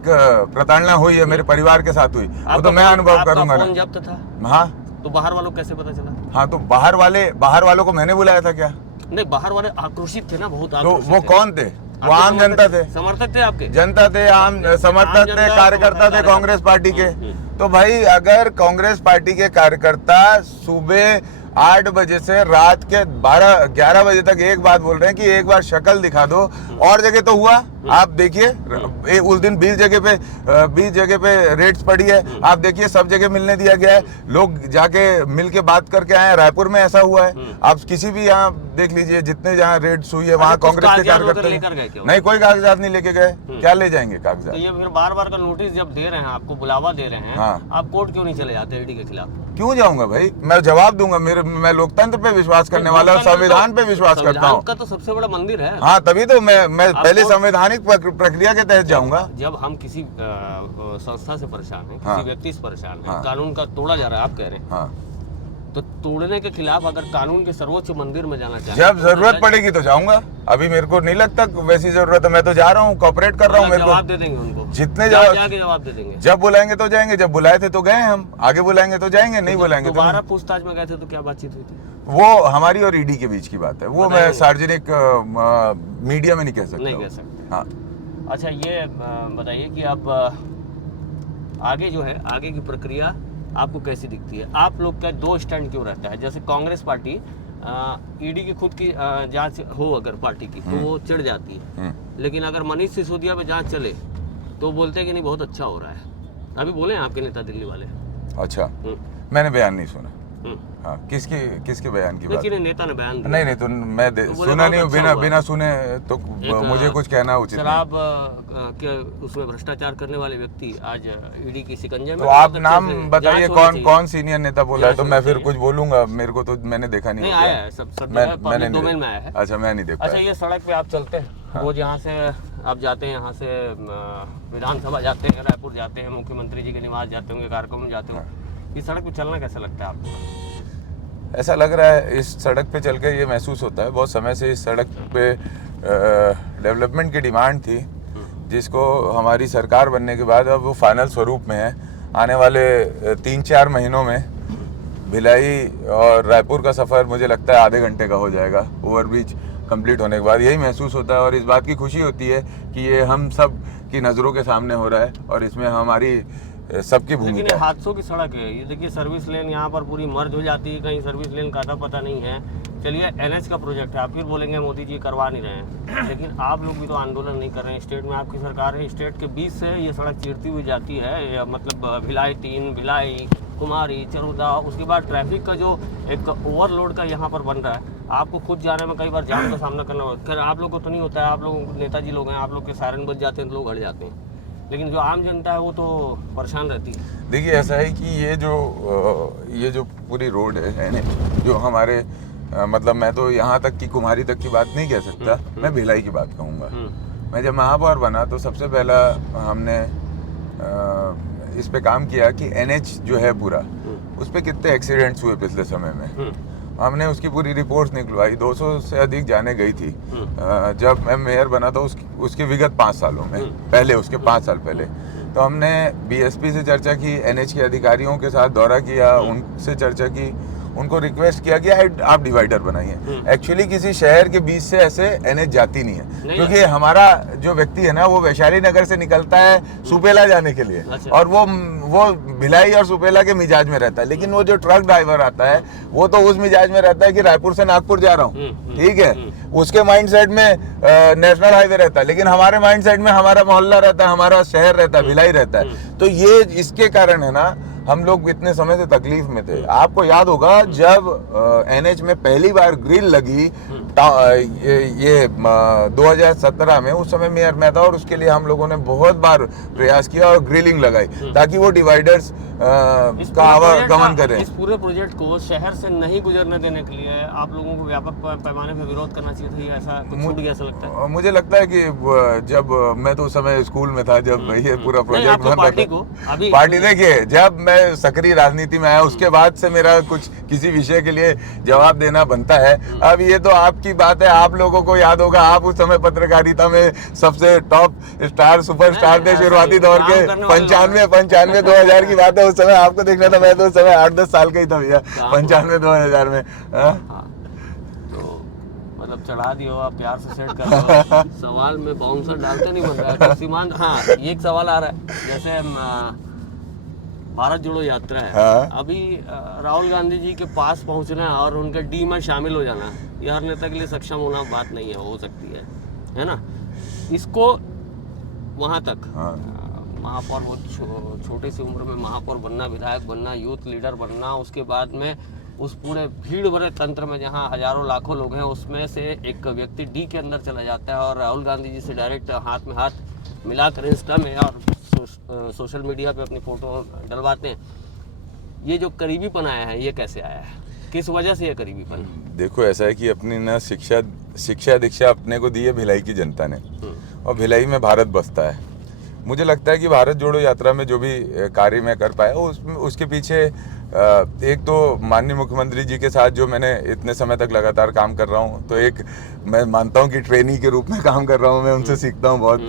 प्रताड़ना हुई है, मेरे परिवार के साथ हुई, वो तो मैं अनुभव करूंगा ना। फोन जब्त था? हाँ। तो बाहर वालों को कैसे पता चला? हाँ, तो बाहर वालों को मैंने बुलाया था क्या? नहीं, बाहर वाले आक्रोशित थे ना, बहुत तो वो कौन थे? वो आम जनता थे, समर्थक थे आपके? जनता थे, आम समर्थक थे, कार्यकर्ता थे कांग्रेस पार्टी के। तो भाई अगर कांग्रेस पार्टी के कार्यकर्ता सुबह 8 बजे से रात के 11 बजे तक एक बात बोल रहे हैं कि एक बार शक्ल दिखा दो, और जगह तो हुआ, आप देखिए उस दिन 20 जगह पे रेड्स पड़ी है, आप देखिए सब जगह मिलने दिया गया है, लोग जाके मिल के बात करके आए हैं। रायपुर में ऐसा हुआ है, आप किसी भी यहाँ देख लीजिए, जितने जहाँ रेड्स हुई है वहाँ कांग्रेस के कार्यकर्ता नहीं, कोई कागजात नहीं लेके गए। क्या ले जाएंगे कागजात? तो ये फिर बार का नोटिस जब दे रहे हैं, आपको बुलावा दे रहे हैं, आप कोर्ट क्यों नहीं चले जाते ईडी के खिलाफ? क्यों जाऊंगा भाई? मैं जवाब दूंगा। मैं लोकतंत्र पे विश्वास करने वाला, संविधान पे विश्वास करता हूँ। का तो सबसे बड़ा मंदिर है। हाँ, तभी तो मैं पहले संवैधानिक प्रक्रिया के तहत जाऊंगा। जब हम किसी संस्था से परेशान हैं, किसी व्यक्ति से परेशान हैं, कानून का तोड़ा जा रहा है, आप कह रहे हैं, तो तोड़ने के खिलाफ अगर कानून के सर्वोच्च मंदिर में जाना चाहिए, जब जरूरत पड़ेगी तो जाऊंगा। अभी मेरे को नहीं लगता वैसी जरूरत है, मैं तो जा रहा हूँ, कोऑपरेट कर रहा हूँ। मेरे को जवाब दे देंगे उनको, जितने जवाब दे देंगे। जब बुलाएंगे तो जाएंगे, जब बुलाए थे तो गए हम, आगे बुलाएंगे तो जाएंगे, नहीं बुलाएंगे तो। दोबारा पूछताछ में गए थे तो क्या बातचीत हुई थी? वो हमारी और ईडी के बीच की बात है, वो मैं सार्वजनिक मीडिया में नहीं कह सकता। हाँ। अच्छा, ये बताइए कि अब आगे जो है, आगे की प्रक्रिया आपको कैसी दिखती है? आप लोग का 2 स्टैंड क्यों रहता है? जैसे कांग्रेस पार्टी ईडी की खुद की जांच हो अगर पार्टी की, तो वो चिढ़ जाती है, लेकिन अगर मनीष सिसोदिया पे जांच चले तो बोलते हैं कि नहीं बहुत अच्छा हो रहा है। अभी बोले हैं आपके नेता दिल्ली वाले। अच्छा, मैंने बयान नहीं सुना। हाँ, किसके बयान की बात? नेता ने बयान दिया। नहीं तो मैं सुना नहीं, बिना सुने तो मुझे कुछ कहना उचित नहीं। शराब के उसमें भ्रष्टाचार करने वाले व्यक्ति आज ईडी की शिकंजे में। तो आप नाम बताइए, कौन सीनियर नेता बोला है, तो मैं फिर कुछ बोलूंगा। मेरे को तो मैंने देखा नहीं आया है, मैंने डोमेन में आया है। अच्छा, मैं नहीं देखा। अच्छा, ये सड़क पे आप चलते हैं रोज, यहाँ से आप जाते हैं, यहाँ से विधानसभा जाते हैं, रायपुर जाते हैं, मुख्यमंत्री जी के निवास जाते होंगे, कार्यक्रम में जाते हो, इस सड़क पे चलना कैसा लगता है आपको? ऐसा लग रहा है इस सड़क पे चल के ये महसूस होता है, बहुत समय से इस सड़क पे डेवलपमेंट की डिमांड थी, जिसको हमारी सरकार बनने के बाद अब वो फाइनल स्वरूप में है। आने वाले 3-4 महीनों में भिलाई और रायपुर का सफ़र मुझे लगता है आधे घंटे का हो जाएगा। ओवरब्रिज कंप्लीट होने के बाद यही महसूस होता है और इस बात की खुशी होती है कि ये हम सब की नज़रों के सामने हो रहा है और इसमें हमारी सबकी लेकिन भूमिका ये है। हादसों की सड़क है ये, देखिए सर्विस लेन यहाँ पर पूरी मर्ज हो जाती है, कहीं सर्विस लेन का था पता नहीं है। चलिए एनएच का प्रोजेक्ट है, आप फिर बोलेंगे मोदी जी करवा नहीं रहे हैं, लेकिन आप लोग भी तो आंदोलन नहीं कर रहे हैं। स्टेट में आपकी सरकार है, स्टेट के बीच से ये सड़क चीरती हुई जाती है, मतलब भिलाई 3, भिलाई, कुमारी, चरुदा, उसके बाद ट्रैफिक का जो एक ओवरलोड का यहाँ पर बन रहा है, आपको खुद जाने में कई बार जाम का सामना करना होता है। खैर आप लोग को तो नहीं होता है, आप लोग नेताजी लोग हैं, आप लोग के सायरन बज जाते हैं तो लोग हट जाते हैं, लेकिन जो आम जनता है वो तो परेशान रहती है। देखिए ऐसा है कि ये जो पूरी रोड है ना, जो हमारे मतलब मैं तो यहाँ तक की कुमारी तक की बात नहीं कह सकता, मैं भिलाई की बात कहूँगा। मैं जब महापौर बना तो सबसे पहला हमने इस पे काम किया कि एनएच जो है पूरा, उस पे कितने एक्सीडेंट्स हुए पिछले समय में, हमने उसकी पूरी रिपोर्ट्स निकलवाई। 200 से अधिक जाने गई थी। जब मैं मेयर बना था उसके विगत 5 सालों में, पहले उसके 5 साल पहले, तो हमने बीएसपी से चर्चा की, एनएच के अधिकारियों के साथ दौरा किया, उनसे चर्चा की, उनको रिक्वेस्ट किया कि आप डिवाइडर बनाइए। एक्चुअली किसी शहर के बीच से ऐसे एनएच जाती नहीं है, क्योंकि हमारा जो व्यक्ति है ना वो वैशाली नगर से निकलता है सुपेला जाने के लिए, और वो भिलाई और सुपेला के मिजाज में रहता है, लेकिन वो जो ट्रक ड्राइवर आता है वो तो उस मिजाज में रहता है कि रायपुर से नागपुर जा रहा हूँ, ठीक है, उसके माइंडसेट में नेशनल हाईवे रहता है, लेकिन हमारे माइंडसेट में हमारा मोहल्ला रहता है, हमारा शहर रहता है, भिलाई रहता है। तो ये इसके कारण है ना हम लोग इतने समय से तकलीफ में थे। आपको याद होगा जब एनएच में पहली बार ग्रिल लगी ये 2017 में, उस समय मेयर मैं था और उसके लिए हम लोगों ने बहुत बार प्रयास किया और ग्रिलिंग लगाई ताकि वो डिवाइडर्स का आवागमन करें। इस पूरे प्रोजेक्ट को शहर से नहीं गुजरने देने के लिए आप लोगों को व्यापक पैमाने पर विरोध करना चाहिए था, ऐसा कुछ छूट गया ऐसा लगता है? मुझे लगता है कि जब मैं तो उस समय स्कूल में था जब ये पूरा प्रोजेक्ट बन रहा था। पार्टी देखिए, जब मैं सक्रिय राजनीति में आया उसके बाद से मेरा कुछ किसी विषय के लिए जवाब देना बनता है। अब ये तो आपकी बात है, आप लोगों को याद होगा, आप उस समय पत्रकारिता में सबसे टॉप स्टार सुपरस्टार थे शुरुआती दौर के। 95 2000 की बात है, उस समय आपको देखना था, मैं तो उस समय 8-10 साल का ही था भैया, 95 2000 में। तो मतलब चढ़ा दियो, आप प्यार से सेट कर दो। सवाल में बाउंसर डालते नहीं बन रहा है सीमांत। हाँ, एक सवाल आ रहा है, जैसे भारत जोड़ो यात्रा है, अभी राहुल गांधी जी के पास पहुंचना और उनके डी में शामिल हो जाना, ये हर नेता के लिए सक्षम होना बात नहीं है, हो सकती है ना। इसको वहां तक महापौर, बहुत छोटी सी उम्र में महापौर बनना, विधायक बनना, यूथ लीडर बनना, उसके बाद में उस पूरे भीड़ भरे तंत्र में जहां हजारों लाखों लोग हैं उसमें से एक व्यक्ति डी के अंदर चला जाता है और राहुल गांधी जी से डायरेक्ट हाथ में हाथ मिलाकर इंस्टा में और सोशल मीडिया पे अपनी फोटो डलवाते हैं। ये जो करीबीपन आया है ये कैसे आया है, किस वजह से ये करीबीपन? देखो ऐसा है कि अपनी ना शिक्षा दीक्षा अपने को दी है भिलाई की जनता ने, और भिलाई में भारत बसता है। मुझे लगता है कि भारत जोड़ो यात्रा में जो भी कार्य मैं कर पाया उसके पीछे एक तो माननीय मुख्यमंत्री जी के साथ जो मैंने इतने समय तक लगातार काम कर रहा हूँ, तो एक मैं मानता हूँ कि ट्रेनी के रूप में काम कर रहा हूँ, मैं उनसे सीखता हूँ बहुत,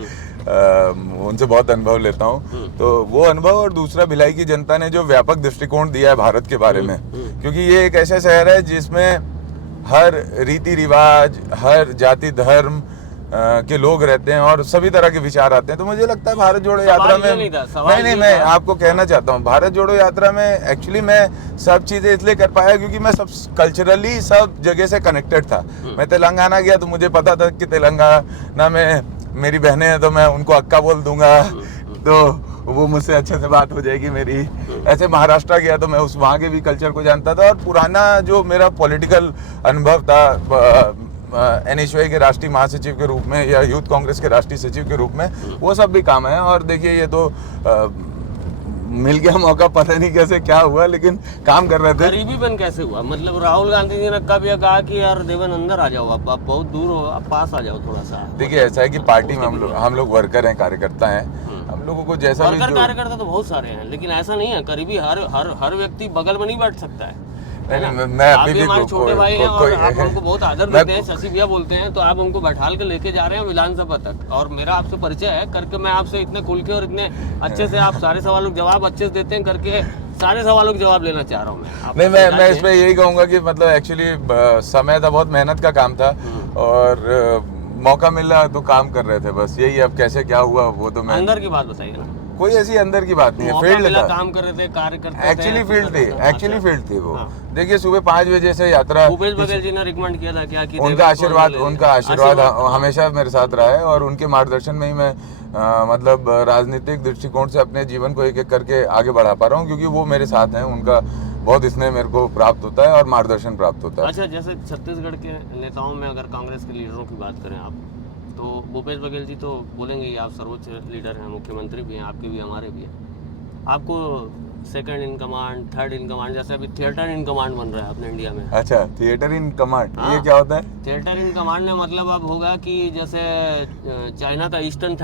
उनसे बहुत अनुभव लेता हूँ, तो वो अनुभव, और दूसरा भिलाई की जनता ने जो व्यापक दृष्टिकोण दिया है भारत के बारे में, क्योंकि ये एक ऐसा शहर है जिसमें हर रीति रिवाज, हर जाति धर्म के लोग रहते हैं और सभी तरह के विचार आते हैं। तो मुझे लगता है भारत जोड़ो यात्रा में नहीं, मैं आपको कहना चाहता हूँ, भारत जोड़ो यात्रा में एक्चुअली मैं सब चीजें इसलिए कर पाया क्योंकि मैं सब कल्चरली सब जगह से कनेक्टेड था। मैं तेलंगाना गया तो मुझे पता था कि तेलंगाना में मेरी बहनें हैं तो मैं उनको अक्का बोल दूंगा, तो वो मुझसे अच्छे से बात हो जाएगी मेरी। ऐसे महाराष्ट्र गया तो मैं वहाँ के भी कल्चर को जानता था, और पुराना जो मेरा पॉलिटिकल अनुभव था एनएचयूआई के राष्ट्रीय महासचिव के रूप में या यूथ कांग्रेस के राष्ट्रीय सचिव के रूप में, वो सब भी काम है। और देखिए ये तो मिल गया मौका, पता नहीं कैसे क्या हुआ, लेकिन काम कर रहे थे। करीबीपन कैसे हुआ? मतलब राहुल गांधी जी ने कब यह कहा कि यार देवेंद्र अंदर आ जाओ, आप बहुत दूर हो, आप पास आ जाओ थोड़ा सा? देखिए ऐसा है कि पार्टी में हम लोग वर्कर हैं, कार्यकर्ता हैं, हम लोगों को जैसा भी कार्यकर्ता तो बहुत सारे हैं, लेकिन ऐसा नहीं है करीबी हर व्यक्ति बगल में नहीं बैठ सकता है। मैं अभी भी हमारे छोटे भाई हैं और आप हमको बहुत आदर देते हैं, शशि भैया बोलते हैं, तो आप हमको बैठाल के लेके जा रहे हैं विधानसभा तक, और मेरा आपसे परिचय है करके मैं आपसे इतने खुल के और इतने अच्छे से आप सारे सवालों के जवाब अच्छे से देते हैं करके सारे सवालों के जवाब लेना चाह रहा हूँ मैं। नहीं, मैं इसमें यही कहूँगा कि मतलब एक्चुअली समय था, बहुत मेहनत का काम था, और मौका मिला तो काम कर रहे थे बस, यही। अब कैसे क्या हुआ वो तो मैं, अंदर की बात बताइए ना। कोई ऐसी अंदर की बात नहीं है, मौका फील्ड मिला, था, काम कर रहे थे, कार्य करते थे। एक्चुअली फील्ड थी, एक्चुअली अच्छा। फील्ड थी वो। हाँ। देखिए सुबह 5 बजे से यात्रा, भूपेश बघेल जी ने रिकमेंड किया था क्या कि उनका आशीर्वाद हमेशा मेरे साथ रहा है, और उनके मार्गदर्शन में ही मैं मतलब राजनीतिक दृष्टिकोण से अपने जीवन को एक एक करके आगे बढ़ा पा रहा हूँ, क्योंकि वो मेरे साथ हैं। उनका बहुत स्नेह मेरे को प्राप्त होता है और मार्गदर्शन प्राप्त होता है। अच्छा, जैसे छत्तीसगढ़ के नेताओं में अगर कांग्रेस के लीडरों की बात करें आप, तो भूपेश बघेल जी तो बोलेंगे ही, आप सर्वोच्च लीडर हैं, मुख्यमंत्री भी हैं, आपके भी हमारे भी हैं। आपको second in command, third in command, जैसे अभी थिएटर इन कमांड बन रहा है अपने इंडिया में। अच्छा, थिएटर इन कमांड, हाँ। ये क्या होता है? थिएटर इन कमांड में मतलब अब होगा कि जैसे चाइना का ईस्टर्न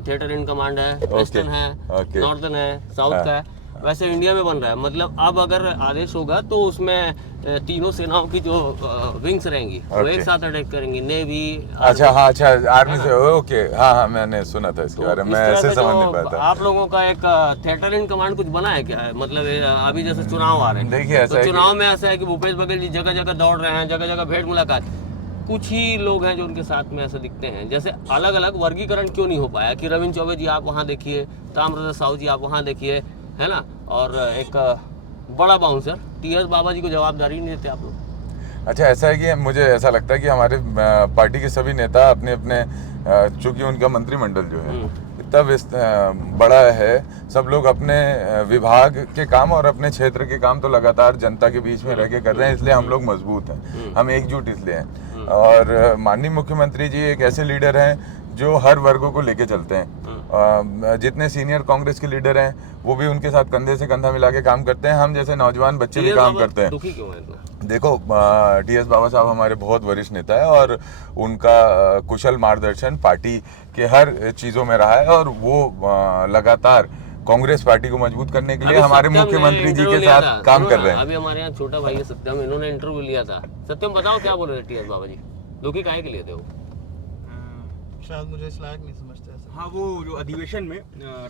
थिएटर इन कमांड है, वेस्टर्न है, ओके। नॉर्थन है, साउथ का है, वैसे इंडिया में बन रहा है। मतलब अब अगर आदेश होगा तो उसमें तीनों सेनाओं की जो विंग्स रहेंगी वो ओके। एक साथ अटैक करेंगी, नेवी। अच्छा, हाँ, अच्छा, आर्मी से, ओके, हाँ हाँ, मैंने सुना था इसके बारे में, मैं ऐसे समझ नहीं पाता। आप लोगों का एक थिएटर इन कमांड कुछ बना है क्या है? मतलब अभी जैसे चुनाव आ रहे हैं, देखिए, ऐसा तो है कि- चुनाव में ऐसा है कि भूपेश बघेल जी जगह जगह दौड़ रहे हैं, जगह जगह भेंट मुलाकात। कुछ ही लोग हैं जो उनके साथ में ऐसे दिखते हैं, जैसे अलग अलग वर्गीकरण क्यों नहीं हो पाया कि रविंद्र चौबे जी आप वहाँ देखिए, ताम्रध्वज साहू जी आप वहाँ देखिए, है ना, और एक बड़ा बाउंसर टीएस बाबा जी को जवाबदारी नहीं देते आप लोग। अच्छा, ऐसा है कि मुझे ऐसा लगता है कि हमारे पार्टी के सभी नेता अपने अपने, चूंकि उनका मंत्रिमंडल जो है इतना बड़ा है, सब लोग अपने विभाग के काम और अपने क्षेत्र के काम तो लगातार जनता के बीच में रह के कर रहे हैं, इसलिए हम लोग मजबूत हैं, हम एकजुट इसलिए हैं। और माननीय मुख्यमंत्री जी एक ऐसे लीडर हैं जो हर वर्गों को लेके चलते हैं। जितने सीनियर कांग्रेस के लीडर हैं वो भी उनके साथ कंधे से कंधा मिला के काम करते हैं, हम जैसे नौजवान बच्चे भी काम करते हैं। दुखी क्यों है इतना? देखो, टीएस बाबा साहब हमारे बहुत वरिष्ठ नेता है, और उनका कुशल मार्गदर्शन पार्टी के हर चीज़ों में रहा है, और वो लगातार कांग्रेस पार्टी को मजबूत करने के लिए हमारे मुख्यमंत्री जी के साथ काम कर रहे हैं। अभी हमारे यहाँ छोटा भाई है सत्यम, इन्होंने इंटरव्यू लिया था। सत्यम, बताओ क्या बोल रहे थे टीएस बाबा जी? दुखी काहे के लिए थे वो? शायद मुझे इस लायक नहीं समझते ऐसा। हाँ, वो जो अधिवेशन में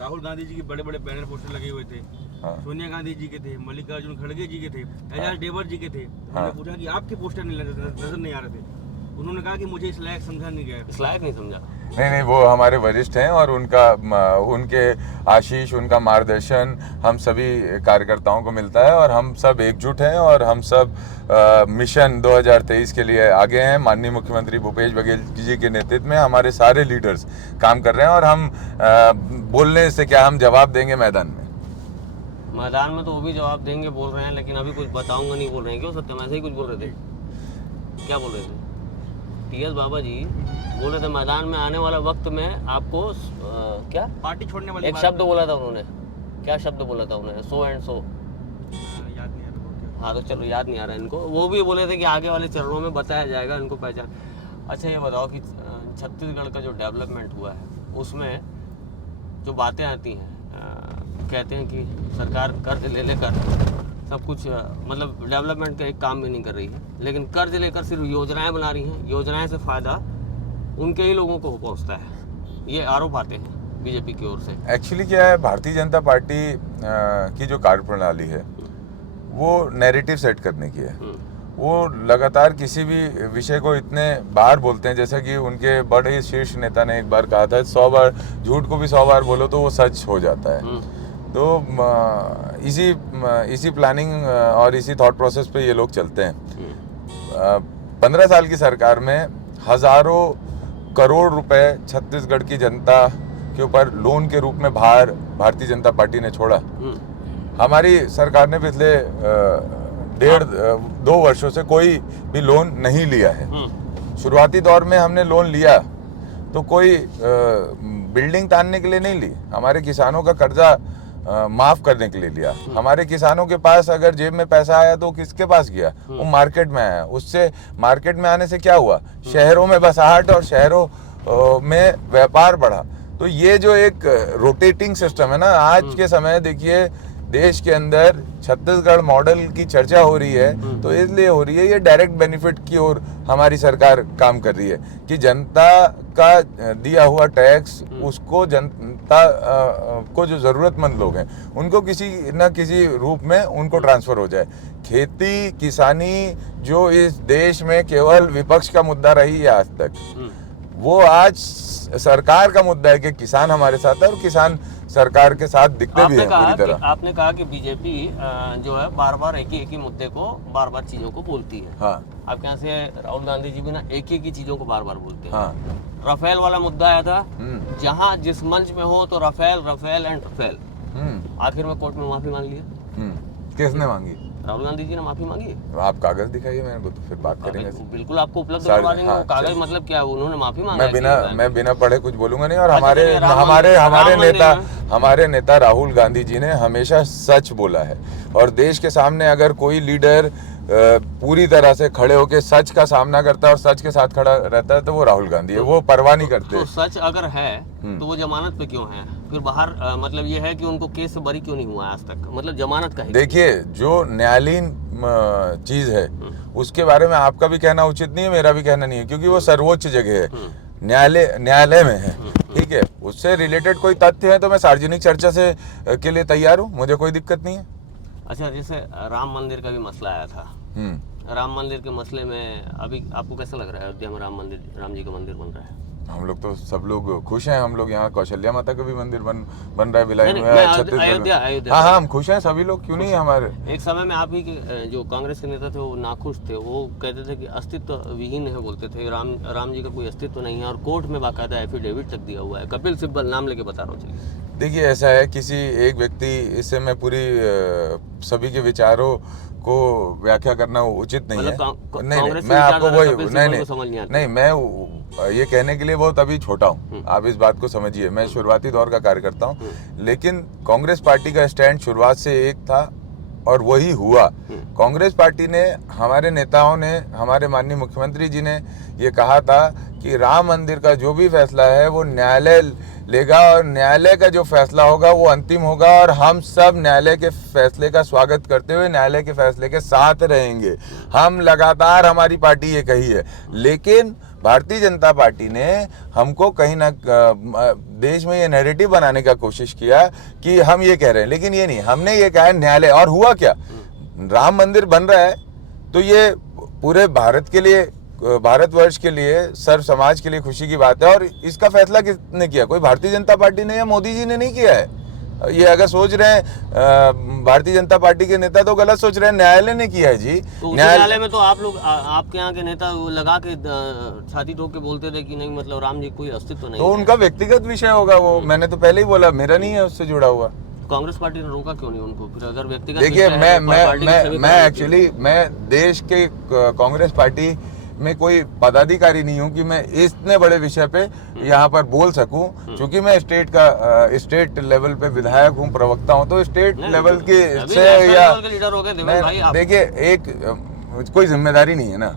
राहुल गांधी जी के बड़े बड़े बैनर पोस्टर लगे हुए थे, हाँ। सोनिया गांधी जी के थे, मल्लिकार्जुन खड़गे जी के थे, एजाज डेवर जी के थे। हाँ। उन्होंने पूछा कि आपके पोस्टर नजर नहीं आ रहे थे। उन्होंने कहा कि मुझे इस लायक समझा नहीं गया। इस लायक नहीं समझा? नहीं, वो हमारे वरिष्ठ हैं, और उनके आशीष, उनका मार्गदर्शन हम सभी कार्यकर्ताओं को मिलता है, और हम सब एकजुट हैं, और हम सब मिशन 2023 के लिए आगे हैं। माननीय मुख्यमंत्री भूपेश बघेल जी के नेतृत्व में हमारे सारे लीडर्स काम कर रहे हैं, और हम बोलने से क्या, हम जवाब देंगे मैदान में। मैदान में तो वो भी जवाब देंगे बोल रहे हैं, लेकिन अभी कुछ बताऊंगा नहीं बोल रहे हैं। क्यों सत्यम, ऐसे ही कुछ बोल रहे थे? क्या बोल रहे थे टीएस बाबा जी? बोल रहे थे मैदान में आने वाला वक्त में आपको क्या पार्टी छोड़ने वाली एक बात शब्द बोला था उन्होंने, क्या शब्द बोला था उन्होंने? So and so. याद नहीं आ रहा। हाँ, तो चलो याद नहीं आ रहा है इनको। वो भी बोले थे कि आगे वाले चरणों में बताया जाएगा इनको पहचान। अच्छा, ये बताओ कि छत्तीसगढ़ का जो डेवलपमेंट हुआ है उसमें जो बातें आती हैं, कहते हैं कि सरकार कर्ज ले लेकर सब कुछ मतलब डेवलपमेंट का एक काम भी नहीं कर रही है, लेकिन कर्ज लेकर सिर्फ योजनाएं बना रही हैं, योजनाएं से फ़ायदा उनके ही लोगों को पहुंचता है। ये आरोप आते हैं बीजेपी की ओर से। एक्चुअली क्या है, भारतीय जनता पार्टी की जो कार्यप्रणाली है वो नैरेटिव सेट करने की है। वो लगातार किसी भी विषय को इतने बार बोलते हैं, जैसे कि उनके बड़े ही शीर्ष नेता ने एक बार कहा था, 100 बार झूठ को भी 100 बार बोलो तो वो सच हो जाता है। तो इसी प्लानिंग और इसी थॉट प्रोसेस पे ये लोग चलते हैं। 15 साल की सरकार में हजारों करोड़ रुपए छत्तीसगढ़ की जनता के ऊपर लोन के रूप में भारतीय जनता पार्टी ने छोड़ा। हमारी सरकार ने पिछले 1.5-2 वर्षों से कोई भी लोन नहीं लिया है। शुरुआती दौर में हमने लोन लिया तो कोई बिल्डिंग तानने के लिए नहीं ली, हमारे किसानों का कर्जा माफ करने के लिए लिया। हमारे किसानों के पास अगर जेब में पैसा आया तो किसके पास गया? वो मार्केट में आया। उससे मार्केट में आने से क्या हुआ? शहरों में बसाहट और शहरों में व्यापार बढ़ा। तो ये जो एक रोटेटिंग सिस्टम है ना, आज के समय देखिए देश के अंदर छत्तीसगढ़ मॉडल की चर्चा हो रही है, तो इसलिए हो रही है ये डायरेक्ट बेनिफिट की ओर हमारी सरकार काम कर रही है कि जनता का दिया हुआ टैक्स उसको जनता को जो जरूरतमंद लोग हैं उनको किसी न किसी रूप में उनको ट्रांसफर हो जाए। खेती किसानी जो इस देश में केवल विपक्ष का मुद्दा रही है आज तक, वो आज सरकार का मुद्दा है कि किसान हमारे साथ है और किसान सरकार के साथ दिखते भी हैं पूरी तरह। आपने कहा कि बीजेपी जो है बार बार एक ही मुद्दे को बार बार चीजों को बोलती है। हाँ। आपके यहाँ से राहुल गांधी जी भी ना एक ही चीजों को बार बार बोलते हैं। हाँ। राफेल वाला मुद्दा आया था, जहाँ जिस मंच में हो तो राफेल राफेल एंड राफेल। आखिर में कोर्ट में माफी मांग लिया। किसने मांगी? राहुल गांधी जी ने माफी मांगी। आप कागज दिखाइए मेरे को, तो फिर बात करेंगे। बिल्कुल आपको उपलब्ध करवा देंगे। वो कागज मतलब क्या है, उन्होंने माफी मांगी। मैं बिना पढ़े कुछ बोलूंगा नहीं। और हमारे नेता राहुल गांधी जी ने हमेशा सच बोला है, और देश के सामने अगर कोई लीडर पूरी तरह से खड़े होकर सच का सामना करता है और सच के साथ खड़ा रहता है तो वो राहुल गांधी है। वो परवाह नहीं करते। तो सच अगर है तो वो जमानत पे क्यों है फिर बाहर? मतलब ये है कि उनको केस से बरी क्यों नहीं हुआ आज तक? मतलब जमानत का है। देखिए, जो न्यायालयीन चीज है उसके बारे में आपका भी कहना उचित नहीं है, मेरा भी कहना नहीं है, क्योंकि वो सर्वोच्च जगह है, न्यायालय में है। ठीक है, उससे रिलेटेड कोई तथ्य है तो मैं सार्वजनिक चर्चा से के लिए तैयार हूँ, मुझे कोई दिक्कत नहीं है। अच्छा, जैसे राम मंदिर का भी मसला आया था। राम मंदिर के मसले में अभी आपको कैसा लग रहा है? अयोध्या में राम जी का मंदिर बन रहा है। हम लोग तो सब लोग खुश हैं। हम लोग यहाँ कौशल्या माता का भी मंदिर बन रहा है भिलाई में, छत्तीसगढ़। हाँ, हम खुश हैं, सभी लोग क्यों नहीं हमारे। एक समय में आप ही के जो कांग्रेस के नेता थे वो नाखुश थे, वो कहते थे कि अस्तित्व विहीन है, बोलते थे राम जी का कोई अस्तित्व नहीं है, और कोर्ट में बाकायदा एफिडेविट तक दिया हुआ है। कपिल सिब्बल नाम लेके बता रहा हूँ। चलिए, देखिए, ऐसा है, किसी एक व्यक्ति, इससे मैं पूरी सभी के विचारों को व्याख्या करना उचित नहीं है। नहीं, मैं आपको वही नहीं, मैं ये कहने के लिए बहुत अभी छोटा हूँ, आप इस बात को समझिए। मैं शुरुआती दौर का कार्यकर्ता हूँ, लेकिन कांग्रेस पार्टी का स्टैंड शुरुआत से एक था और वही हुआ। कांग्रेस पार्टी ने, हमारे नेताओं ने, हमारे माननीय मुख्यमंत्री जी ने ये कहा था कि राम मंदिर का जो भी फैसला है वो न्यायालय लेगा और न्यायालय का जो फैसला होगा वो अंतिम होगा, और हम सब न्यायालय के फैसले का स्वागत करते हुए न्यायालय के फैसले के साथ रहेंगे। हम लगातार, हमारी पार्टी ये कही है, लेकिन भारतीय जनता पार्टी ने हमको कहीं ना देश में ये नैरेटिव बनाने का कोशिश किया कि हम ये कह रहे हैं, लेकिन ये नहीं, हमने ये कहा है न्यायालय। और हुआ क्या, राम मंदिर बन रहा है तो ये पूरे भारत के लिए, भारतवर्ष के लिए, सर्व समाज के लिए खुशी की बात है। और इसका फैसला किसने किया? कोई भारतीय जनता पार्टी ने या मोदी जी ने नहीं किया है। ये अगर सोच रहे हैं भारतीय जनता पार्टी के नेता तो गलत सोच रहे हैं, न्यायालय ने किया है जी। तो न्यायालय में तो आप लोग, आपके यहाँ के नेता लगा के छाती ठोक के बोलते थे कि नहीं, मतलब राम जी कोई अस्तित्व नहीं। तो उनका व्यक्तिगत विषय होगा वो, मैंने तो पहले ही बोला, मेरा नहीं है उससे जुड़ा हुआ। कांग्रेस पार्टी ने रोका क्यों नहीं उनको फिर? अगर व्यक्तिगत, देखिए, मैं देश के कांग्रेस पार्टी मैं कोई पदाधिकारी नहीं हूँ कि मैं इतने बड़े विषय पे यहाँ पर बोल सकूं, क्योंकि मैं स्टेट लेवल पे विधायक हूँ, प्रवक्ता हूँ, तो स्टेट लेवल के से या देखिए, एक कोई जिम्मेदारी नहीं है ना,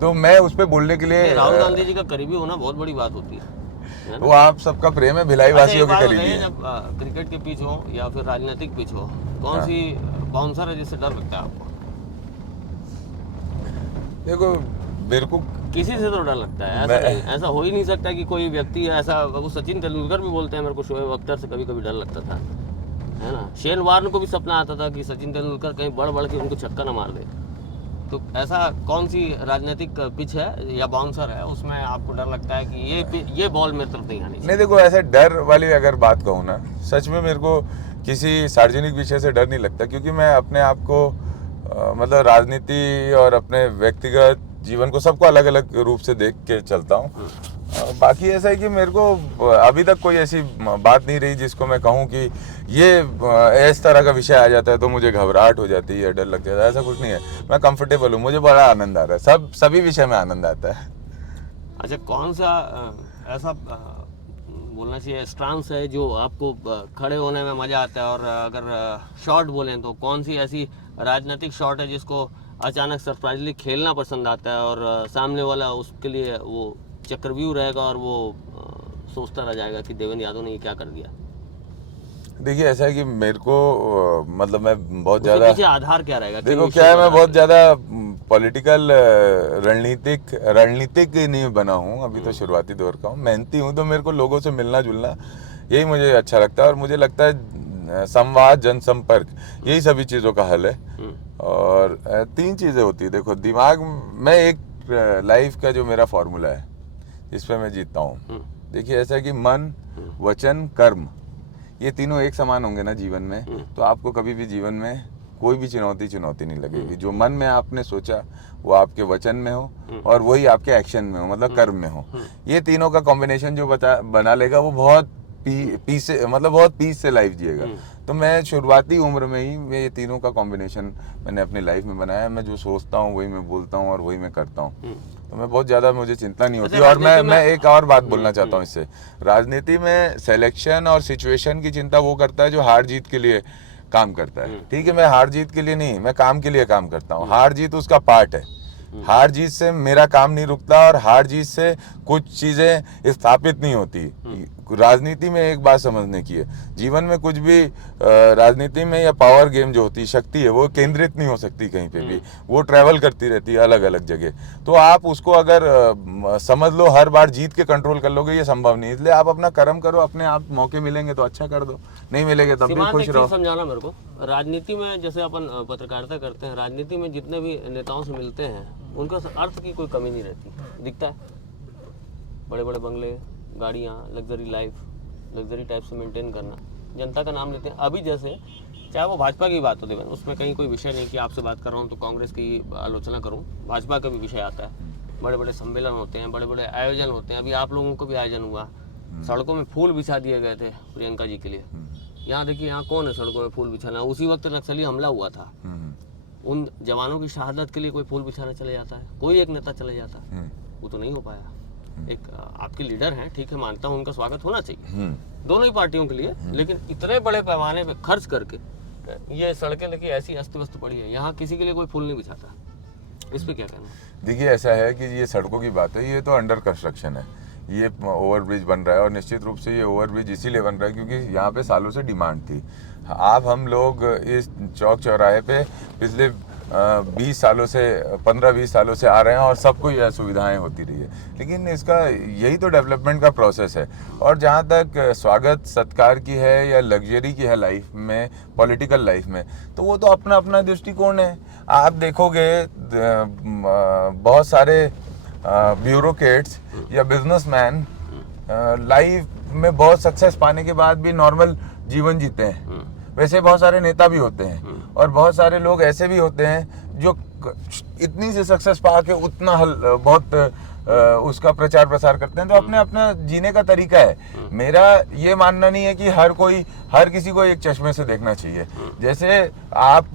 तो मैं उस पे बोलने के लिए। राहुल गांधी जी का करीबी होना बहुत बड़ी बात होती है। वो आप सबका प्रेम है, भिलाई वासियों के करीबी है। जब क्रिकेट के पिच हो या फिर राजनीतिक पिच हो, कौन सी बाउंसर है जिससे डर लगता है आपको? देखो, मेरे को किसी से तो डर लगता है, ऐसा हो ही नहीं सकता कि कोई व्यक्ति ऐसा। वो सचिन तेंदुलकर भी बोलते हैं, मेरे को शोएब अख्तर से कभी कभी डर लगता था, है ना। शेन वार्न को भी सपना आता था कि सचिन तेंदुलकर कहीं बढ़ के उनको छक्का ना मार दे। तो ऐसा कौन सी राजनीतिक पिच है या बाउंसर है उसमें आपको डर लगता है कि ये बॉल मेरे तरफ नहीं आनी चाहिए? नहीं, देखो, ऐसे डर वाली अगर बात कहूँ ना, सच में मेरे को किसी सार्वजनिक विषय से डर नहीं लगता, क्योंकि मैं अपने आप को मतलब राजनीति और अपने व्यक्तिगत जीवन को सबको अलग अलग रूप से देख के चलता हूँ। बाकी ऐसा है कि मेरे को अभी तक कोई ऐसी बात नहीं रही जिसको मैं कहूँ कि ये इस तरह का विषय आ जाता है तो मुझे घबराहट हो जाती है, डर लग जाता है। ऐसा कुछ नहीं है, मैं कंफर्टेबल हूँ, मुझे बड़ा आनंद आ रहा है, सभी विषय में आनंद आता है। अच्छा, कौन सा ऐसा बोलना चाहिए स्ट्रांस है जो आपको खड़े होने में मजा आता है? और अगर शॉट बोलें तो कौन सी ऐसी राजनीतिक शॉट है जिसको अचानक सरप्राइजली खेलना पसंद आता है और सामने वाला उसके लिए वो चक्रव्यूह रहेगा और वो सोचता रह जाएगा कि देवेंद्र यादव ने ये क्या कर दिया? देखिए, ऐसा है कि मेरे को मतलब मैं बहुत ज्यादा, पीछे आधार क्या रहेगा? देखो क्या है, मैं बहुत ज्यादा पॉलिटिकल रणनीतिक नहीं बना हूँ, अभी तो शुरुआती दौर का हूँ, मेहनती हूँ, तो मेरे को लोगों से मिलना जुलना यही मुझे अच्छा लगता है। और मुझे लगता है संवाद, जनसंपर्क, यही सभी चीज़ों का हल है। और 3 चीज़ें होती है, देखो दिमाग में एक लाइफ का जो मेरा फॉर्मूला है जिस पे मैं जीतता हूँ, देखिए ऐसा है कि मन, वचन, कर्म, ये तीनों एक समान होंगे ना जीवन में, तो आपको कभी भी जीवन में कोई भी चुनौती नहीं लगेगी। जो मन में आपने सोचा वो आपके वचन में हो और वही आपके एक्शन में हो, मतलब कर्म में हो। ये तीनों का कॉम्बिनेशन जो बना लेगा वो बहुत पीस से लाइफ जिएगा। तो मैं शुरुआती उम्र में ही मैं ये तीनों का कॉम्बिनेशन मैंने अपनी लाइफ में बनाया। मैं जो सोचता हूँ वही मैं बोलता हूँ और वही मैं करता हूँ। तो मैं बहुत ज़्यादा, मुझे चिंता नहीं होती। और मैं एक और बात बोलना चाहता हूँ इससे, राजनीति में सिलेक्शन और सिचुएशन की चिंता वो करता है जो हार जीत के लिए काम करता है। ठीक है, मैं हार जीत के लिए नहीं, मैं काम के लिए काम करता हूँ। हार जीत उसका पार्ट है। हार जीत से मेरा काम नहीं रुकता और हार जीत से कुछ चीजें स्थापित नहीं होती। राजनीति में एक बात समझने की है, जीवन में कुछ भी राजनीति में या पावर गेम जो होती है, शक्ति है, वो केंद्रित नहीं हो सकती कहीं पे भी, वो ट्रैवल करती रहती है अलग अलग जगह। तो आप उसको अगर समझ लो हर बार जीत के कंट्रोल कर लोगे, ये संभव नहीं। इसलिए आप अपना कर्म करो, अपने आप मौके मिलेंगे तो अच्छा कर दो, नहीं मिलेंगे तब भी खुश रहो। समझाना मेरे को, राजनीति में जैसे अपन पत्रकारिता करते हैं, राजनीति में जितने भी नेताओं से मिलते हैं उनका अर्थ की कोई कमी नहीं रहती, दिखता है बड़े बड़े बंगले, गाड़ियाँ, लग्जरी लाइफ, लग्जरी टाइप से मेंटेन करना, जनता का नाम लेते हैं। अभी जैसे चाहे वो भाजपा की बात हो, देवेंद्र, उसमें कहीं कोई विषय नहीं कि आपसे बात कर रहा हूँ तो कांग्रेस की आलोचना करूँ, भाजपा का भी विषय आता है। बड़े बड़े सम्मेलन होते हैं, बड़े बड़े आयोजन होते हैं। अभी आप लोगों को भी आयोजन हुआ, सड़कों में फूल बिछा दिए गए थे प्रियंका जी के लिए। यहाँ देखिए, यहाँ कौन है सड़कों में फूल बिछाना? उसी वक्त नक्सली हमला हुआ था, उन जवानों की शहादत के लिए कोई फूल बिछाने चले जाता है? कोई एक नेता चले जाता है? वो तो नहीं हो पाया। एक आपके लीडर हैं, ठीक है, मानता हूँ, उनका स्वागत होना चाहिए दोनों ही पार्टियों के लिए, लेकिन इतने बड़े पैमाने पे खर्च करके ये सड़कें लेके ऐसी अस्त व्यस्त पड़ी है, यहाँ किसी के लिए कोई फूल नहीं बिछाता। इस पे क्या कहना? देखिए ऐसा है कि ये सड़कों की बात है, ये तो अंडर कंस्ट्रक्शन है, ये ओवरब्रिज बन रहा है और निश्चित रूप से ये ओवरब्रिज इसीलिए बन रहा है क्योंकि यहाँ पे सालों से डिमांड थी। आप हम लोग इस चौक चौराहे पे पिछले 20 सालों से 15-20 सालों से आ रहे हैं और सबको यह सुविधाएं होती रही है, लेकिन इसका यही तो डेवलपमेंट का प्रोसेस है। और जहाँ तक स्वागत सत्कार की है या लग्जरी की है लाइफ में, पॉलिटिकल लाइफ में, तो वो तो अपना अपना दृष्टिकोण है। आप देखोगे बहुत सारे ब्यूरोक्रेट्स या बिजनेसमैन लाइफ में बहुत सक्सेस पाने के बाद भी नॉर्मल जीवन जीते हैं। वैसे बहुत सारे नेता भी होते हैं और बहुत सारे लोग ऐसे भी होते हैं जो इतनी से सक्सेस पा के उतना बहुत उसका प्रचार प्रसार करते हैं। तो अपने अपना जीने का तरीका है। मेरा ये मानना नहीं है कि हर किसी को एक चश्मे से देखना चाहिए। जैसे आप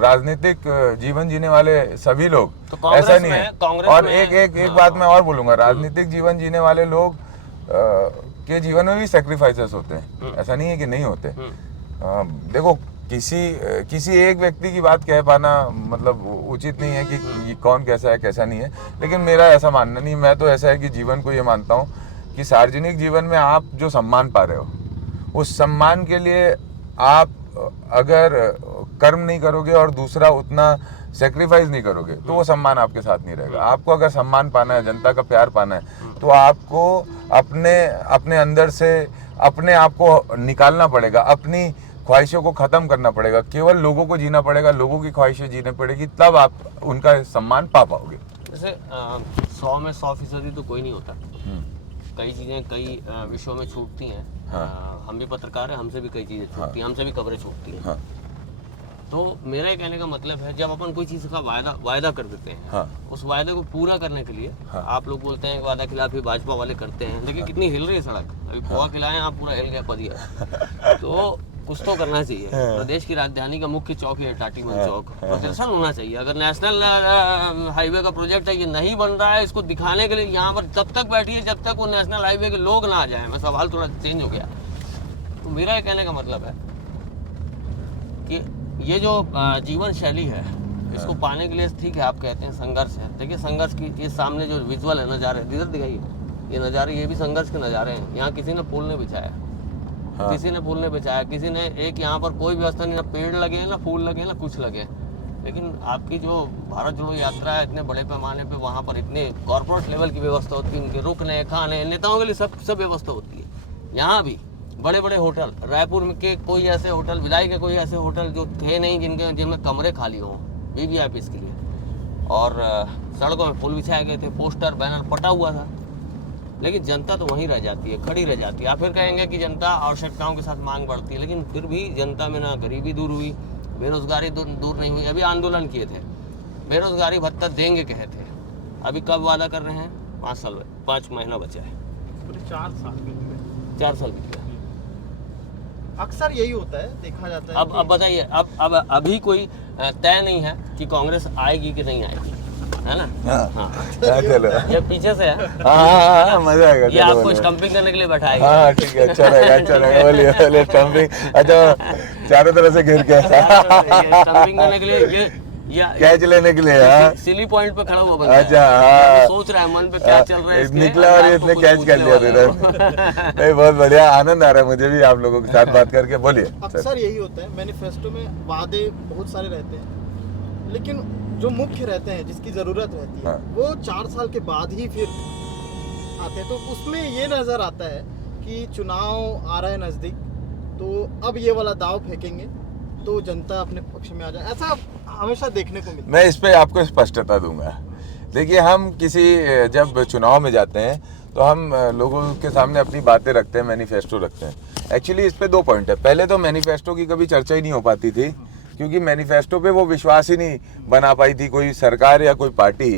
राजनीतिक जीवन जीने वाले सभी लोग, तो ऐसा नहीं है। और एक बात मैं और बोलूंगा, राजनीतिक जीवन जीने वाले लोग के जीवन में भी सेक्रीफाइसेस होते हैं, ऐसा नहीं है कि नहीं होते। देखो किसी एक व्यक्ति की बात कह पाना मतलब उचित नहीं है कि कौन कैसा है कैसा नहीं है, लेकिन मेरा ऐसा मानना नहीं। मैं तो ऐसा है कि जीवन को ये मानता हूँ कि सार्वजनिक जीवन में आप जो सम्मान पा रहे हो, उस सम्मान के लिए आप अगर कर्म नहीं करोगे और दूसरा उतना सेक्रीफाइस नहीं करोगे तो वो सम्मान आपके साथ नहीं रहेगा। आपको अगर सम्मान पाना है, जनता का प्यार पाना है, तो आपको अपने अंदर से अपने आप को निकालना पड़ेगा, अपनी ख्वाहिशों को खत्म करना पड़ेगा, केवल लोगों को जीना पड़ेगा, लोगों की ख्वाहिशें जीने पड़ेगी, तब आप उनका सम्मान पा पाओगे। जैसे 100 में 100% तो कोई नहीं होता, कई चीज़ें कई विषयों में छूटती हैं। हम भी पत्रकार हैं, हमसे भी कई चीज़ें छूटती हैं, हमसे भी खबरें छूटती हैं। तो मेरा ये कहने का मतलब है, जब अपन कोई चीज़ का वायदा कर देते हैं, उस वायदे को पूरा करने के लिए आप लोग बोलते हैं वादा खिलाफी भाजपा वाले करते हैं, लेकिन कितनी हिल रही है सड़क, अभी पोहा खिलाए आप पूरा हिल गया पदिया। तो कुछ तो करना चाहिए। प्रदेश की राजधानी का मुख्य चौक है टाटीबंध चौक, प्रदर्शन होना चाहिए। अगर नेशनल हाईवे का प्रोजेक्ट है, ये नहीं बन रहा है, इसको दिखाने के लिए यहाँ पर तब तक बैठिए जब तक वो नेशनल हाईवे के लोग ना आ जाए। मैं सवाल थोड़ा चेंज हो गया। तो मेरा ये कहने का मतलब है कि ये जो जीवन शैली है, इसको पाने के लिए ठीक है आप कहते हैं संघर्ष है। देखिए संघर्ष की ये सामने जो विजुअल है, नज़ारे इधर दिखाइए, ये नज़ारे, ये भी संघर्ष के नज़ारे हैं। यहाँ किसी ने पुल नहीं बिछाया, किसी ने पुल नहीं बिछाया, किसी ने एक यहाँ पर कोई व्यवस्था नहीं, ना पेड़ लगे ना फूल लगे ना कुछ लगे। लेकिन आपकी जो भारत जोड़ो यात्रा है, इतने बड़े पैमाने पे वहाँ पर इतने कॉर्पोरेट लेवल की व्यवस्था होती है, उनके रुकने खाने, नेताओं के लिए सब व्यवस्था होती है। यहाँ भी बड़े बड़े होटल रायपुर में के कोई ऐसे होटल, भिलाई के कोई ऐसे होटल जो थे नहीं जिनमें कमरे खाली हों वीवीआईपीज़ के लिए। और सड़कों में फूल बिछाए गए थे, पोस्टर बैनर पटा हुआ था, लेकिन जनता तो वहीं रह जाती है, खड़ी रह जाती है। आप फिर कहेंगे कि जनता आवश्यकताओं के साथ मांग बढ़ती है, लेकिन फिर भी जनता में ना गरीबी दूर हुई, बेरोजगारी दूर नहीं हुई। अभी आंदोलन किए थे, बेरोजगारी भत्ता देंगे कहे थे, अभी कब वादा कर रहे हैं? 5 महीना बचा है, 4 साल 4 साल बीत गया। अक्सर यही होता है, देखा जाता है। अब बताइए, अब अभी कोई तय नहीं है कि कांग्रेस आएगी कि नहीं आएगी, है ना? हाँ, चलो ये पीछे से है, हाँ मजा आएगा। ये आपको स्टंपिंग करने के लिए बैठाएगा। हाँ ठीक है, अच्छा रहेगा बोलिए स्टंपिंग। अच्छा, चारों तरफ से घेर के स्टंपिंग करने के लिए ये कैच लेने के लिए। हाँ सिली पॉइंट पे खड़ा हुआ बंदा है। अच्छा, हाँ सोच रहा है मन पे क्या चल रहा है इसके, निकला और आपको इसने कुछ कैच कर पूछने लिया वाला तुरंत। है। नहीं, बहुत बढ़िया, आनंद आ रहा है मुझे भी आप लोगों के साथ बात करके। बोलिए। अक्सर यही होता है, मैनिफेस्टो में वादे बहुत सारे रहते हैं, लेकिन जो मुख्य रहते हैं, जिसकी जरूरत रहती है, हाँ। वो 4 साल के बाद ही फिर आते हैं। तो उसमें ये नजर आता है कि चुनाव आ रहा है नजदीक, तो अब ये वाला दाव फेंकेंगे तो जनता अपने पक्ष में आ जाए, ऐसा हमेशा देखने को मिलता है। मैं इस पे आपको स्पष्टता दूंगा। देखिए, हम किसी जब चुनाव में जाते हैं तो हम लोगों के सामने अपनी बातें रखते हैं, मैनिफेस्टो रखते हैं। एक्चुअली इस पे 2 पॉइंट है। पहले तो मैनिफेस्टो की कभी चर्चा ही नहीं हो पाती थी, क्योंकि मैनिफेस्टो पे वो विश्वास ही नहीं बना पाई थी कोई सरकार या कोई पार्टी।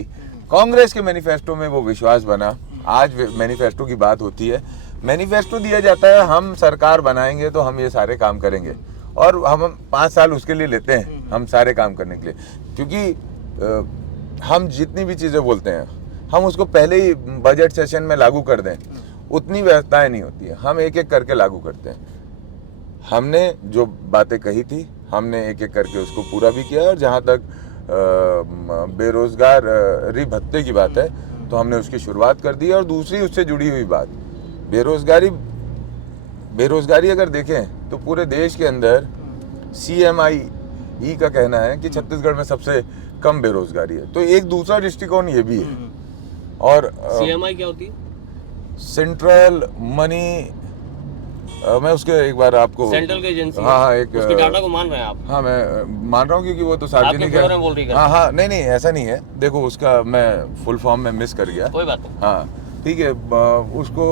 कांग्रेस के मैनिफेस्टो में वो विश्वास बना। आज मैनिफेस्टो की बात होती है, मैनिफेस्टो दिया जाता है, हम सरकार बनाएंगे तो हम ये सारे काम करेंगे, और हम 5 साल उसके लिए लेते हैं, हम सारे काम करने के लिए। क्योंकि हम जितनी भी चीज़ें बोलते हैं, हम उसको पहले ही बजट सेशन में लागू कर दें, उतनी व्यवस्थाएं नहीं होती है। हम एक एक करके लागू करते हैं। हमने जो बातें कही थी, हमने एक एक करके उसको पूरा भी किया। और जहाँ तक बेरोजगारी भत्ते की बात है, तो हमने उसकी शुरुआत कर दी। और दूसरी उससे जुड़ी हुई बात, बेरोजगारी अगर देखें तो पूरे देश के अंदर CMI का कहना है कि छत्तीसगढ़ में सबसे कम बेरोजगारी है। तो एक दूसरा दृष्टिकोण ये भी है। और CMI क्या होती है? सेंट्रल मनी, मैं उसके एक बार आपको, सेंट्रल की एजेंसी। हाँ एक उसके डाटा को मान रहे हैं आप? हाँ मैं मान रहा हूँ, क्योंकि वो तो सार्वजनिक आपके फेवर में बोल रही है। हाँ नहीं ऐसा नहीं है। देखो, उसका मैं फुल फॉर्म में मिस कर गया। कोई बात नहीं। हाँ ठीक है, उसको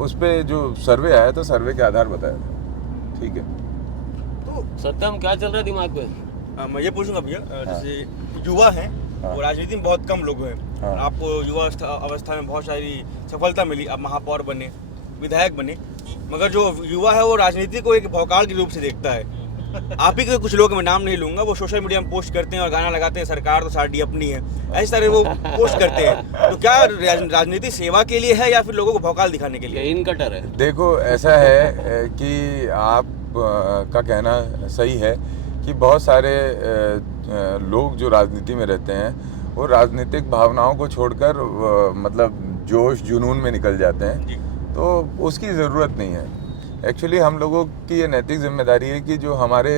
उस पे जो सर्वे आया तो सर्वे के आधार बताया था। ठीक है, तो सत्यम क्या चल रहा है दिमाग पे? मैं ये पूछूंगा भैया, जैसे युवा हैं, वो राजनीति में बहुत कम लोग हैं। हाँ। आपको युवा अवस्था में बहुत सारी सफलता मिली, आप महापौर बने, विधायक बने, मगर जो युवा है वो राजनीति को एक भौकाल के रूप से देखता है। आप ही के कुछ लोग, मैं नाम नहीं लूंगा, वो सोशल मीडिया में पोस्ट करते हैं और गाना लगाते हैं, सरकार तो साड़ी अपनी है, ऐसे तरह वो पोस्ट करते हैं। तो क्या राजनीति सेवा के लिए है या फिर लोगों को भौकाल दिखाने के लिए? इन कटर है। देखो ऐसा है कि आप का कहना सही है कि बहुत सारे लोग जो राजनीति में रहते हैं, वो राजनीतिक भावनाओं को छोड़कर मतलब जोश जुनून में निकल जाते हैं, तो उसकी ज़रूरत नहीं है। एक्चुअली हम लोगों की ये नैतिक जिम्मेदारी है कि जो हमारे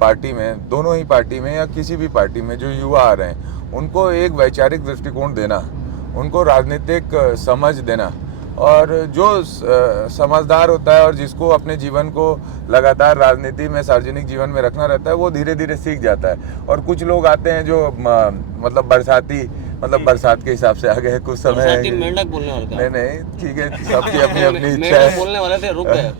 पार्टी में, दोनों ही पार्टी में या किसी भी पार्टी में जो युवा आ रहे हैं, उनको एक वैचारिक दृष्टिकोण देना, उनको राजनीतिक समझ देना। और जो समझदार होता है और जिसको अपने जीवन को लगातार राजनीति में, सार्वजनिक जीवन में रखना रहता है, वो धीरे धीरे सीख जाता है। और कुछ लोग आते हैं जो मतलब बरसात के हिसाब से आ गए कुछ समय। मेंढक बोलने वाला था। नहीं ठीक है, सबकी अपनी अपनी इच्छा मेंढक है। बोलने वाले थे, रुक गए।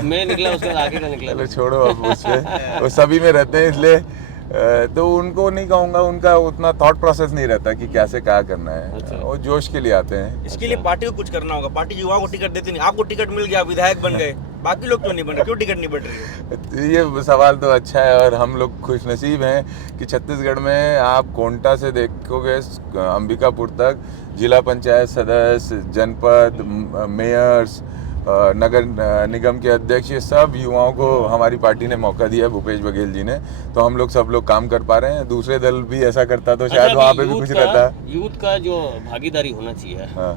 मैं निकला, उसके बाद आगे का निकला। चलो छोड़ो, अब उसमें वो सभी में रहते हैं, इसलिए तो उनको नहीं कहूँगा, उनका उतना थॉट प्रोसेस नहीं रहता कि कैसे क्या करना है। अच्छा। वो जोश के लिए आते हैं। इसके लिए पार्टी को कुछ करना होगा। पार्टी युवाओं को टिकट देती नहीं, आपको टिकट मिल गया, विधायक बन गए, बाकी लोग क्यों नहीं बन रहे? क्यों टिकट नहीं बन रही है? ये सवाल तो अच्छा है, और हम लोग खुशनसीब हैं कि छत्तीसगढ़ में आप कोंटा से देखोगे अंबिकापुर तक जिला पंचायत सदस्य, जनपद मेयर्स, नगर निगम के अध्यक्ष, ये सब युवाओं को हमारी पार्टी ने मौका दिया है, भूपेश बघेल जी ने। तो हम लोग सब लोग काम कर पा रहे हैं। दूसरे दल भी ऐसा करता तो शायद वहाँ पे भी कुछ रहता। यूथ का जो भागीदारी होना चाहिए, हाँ।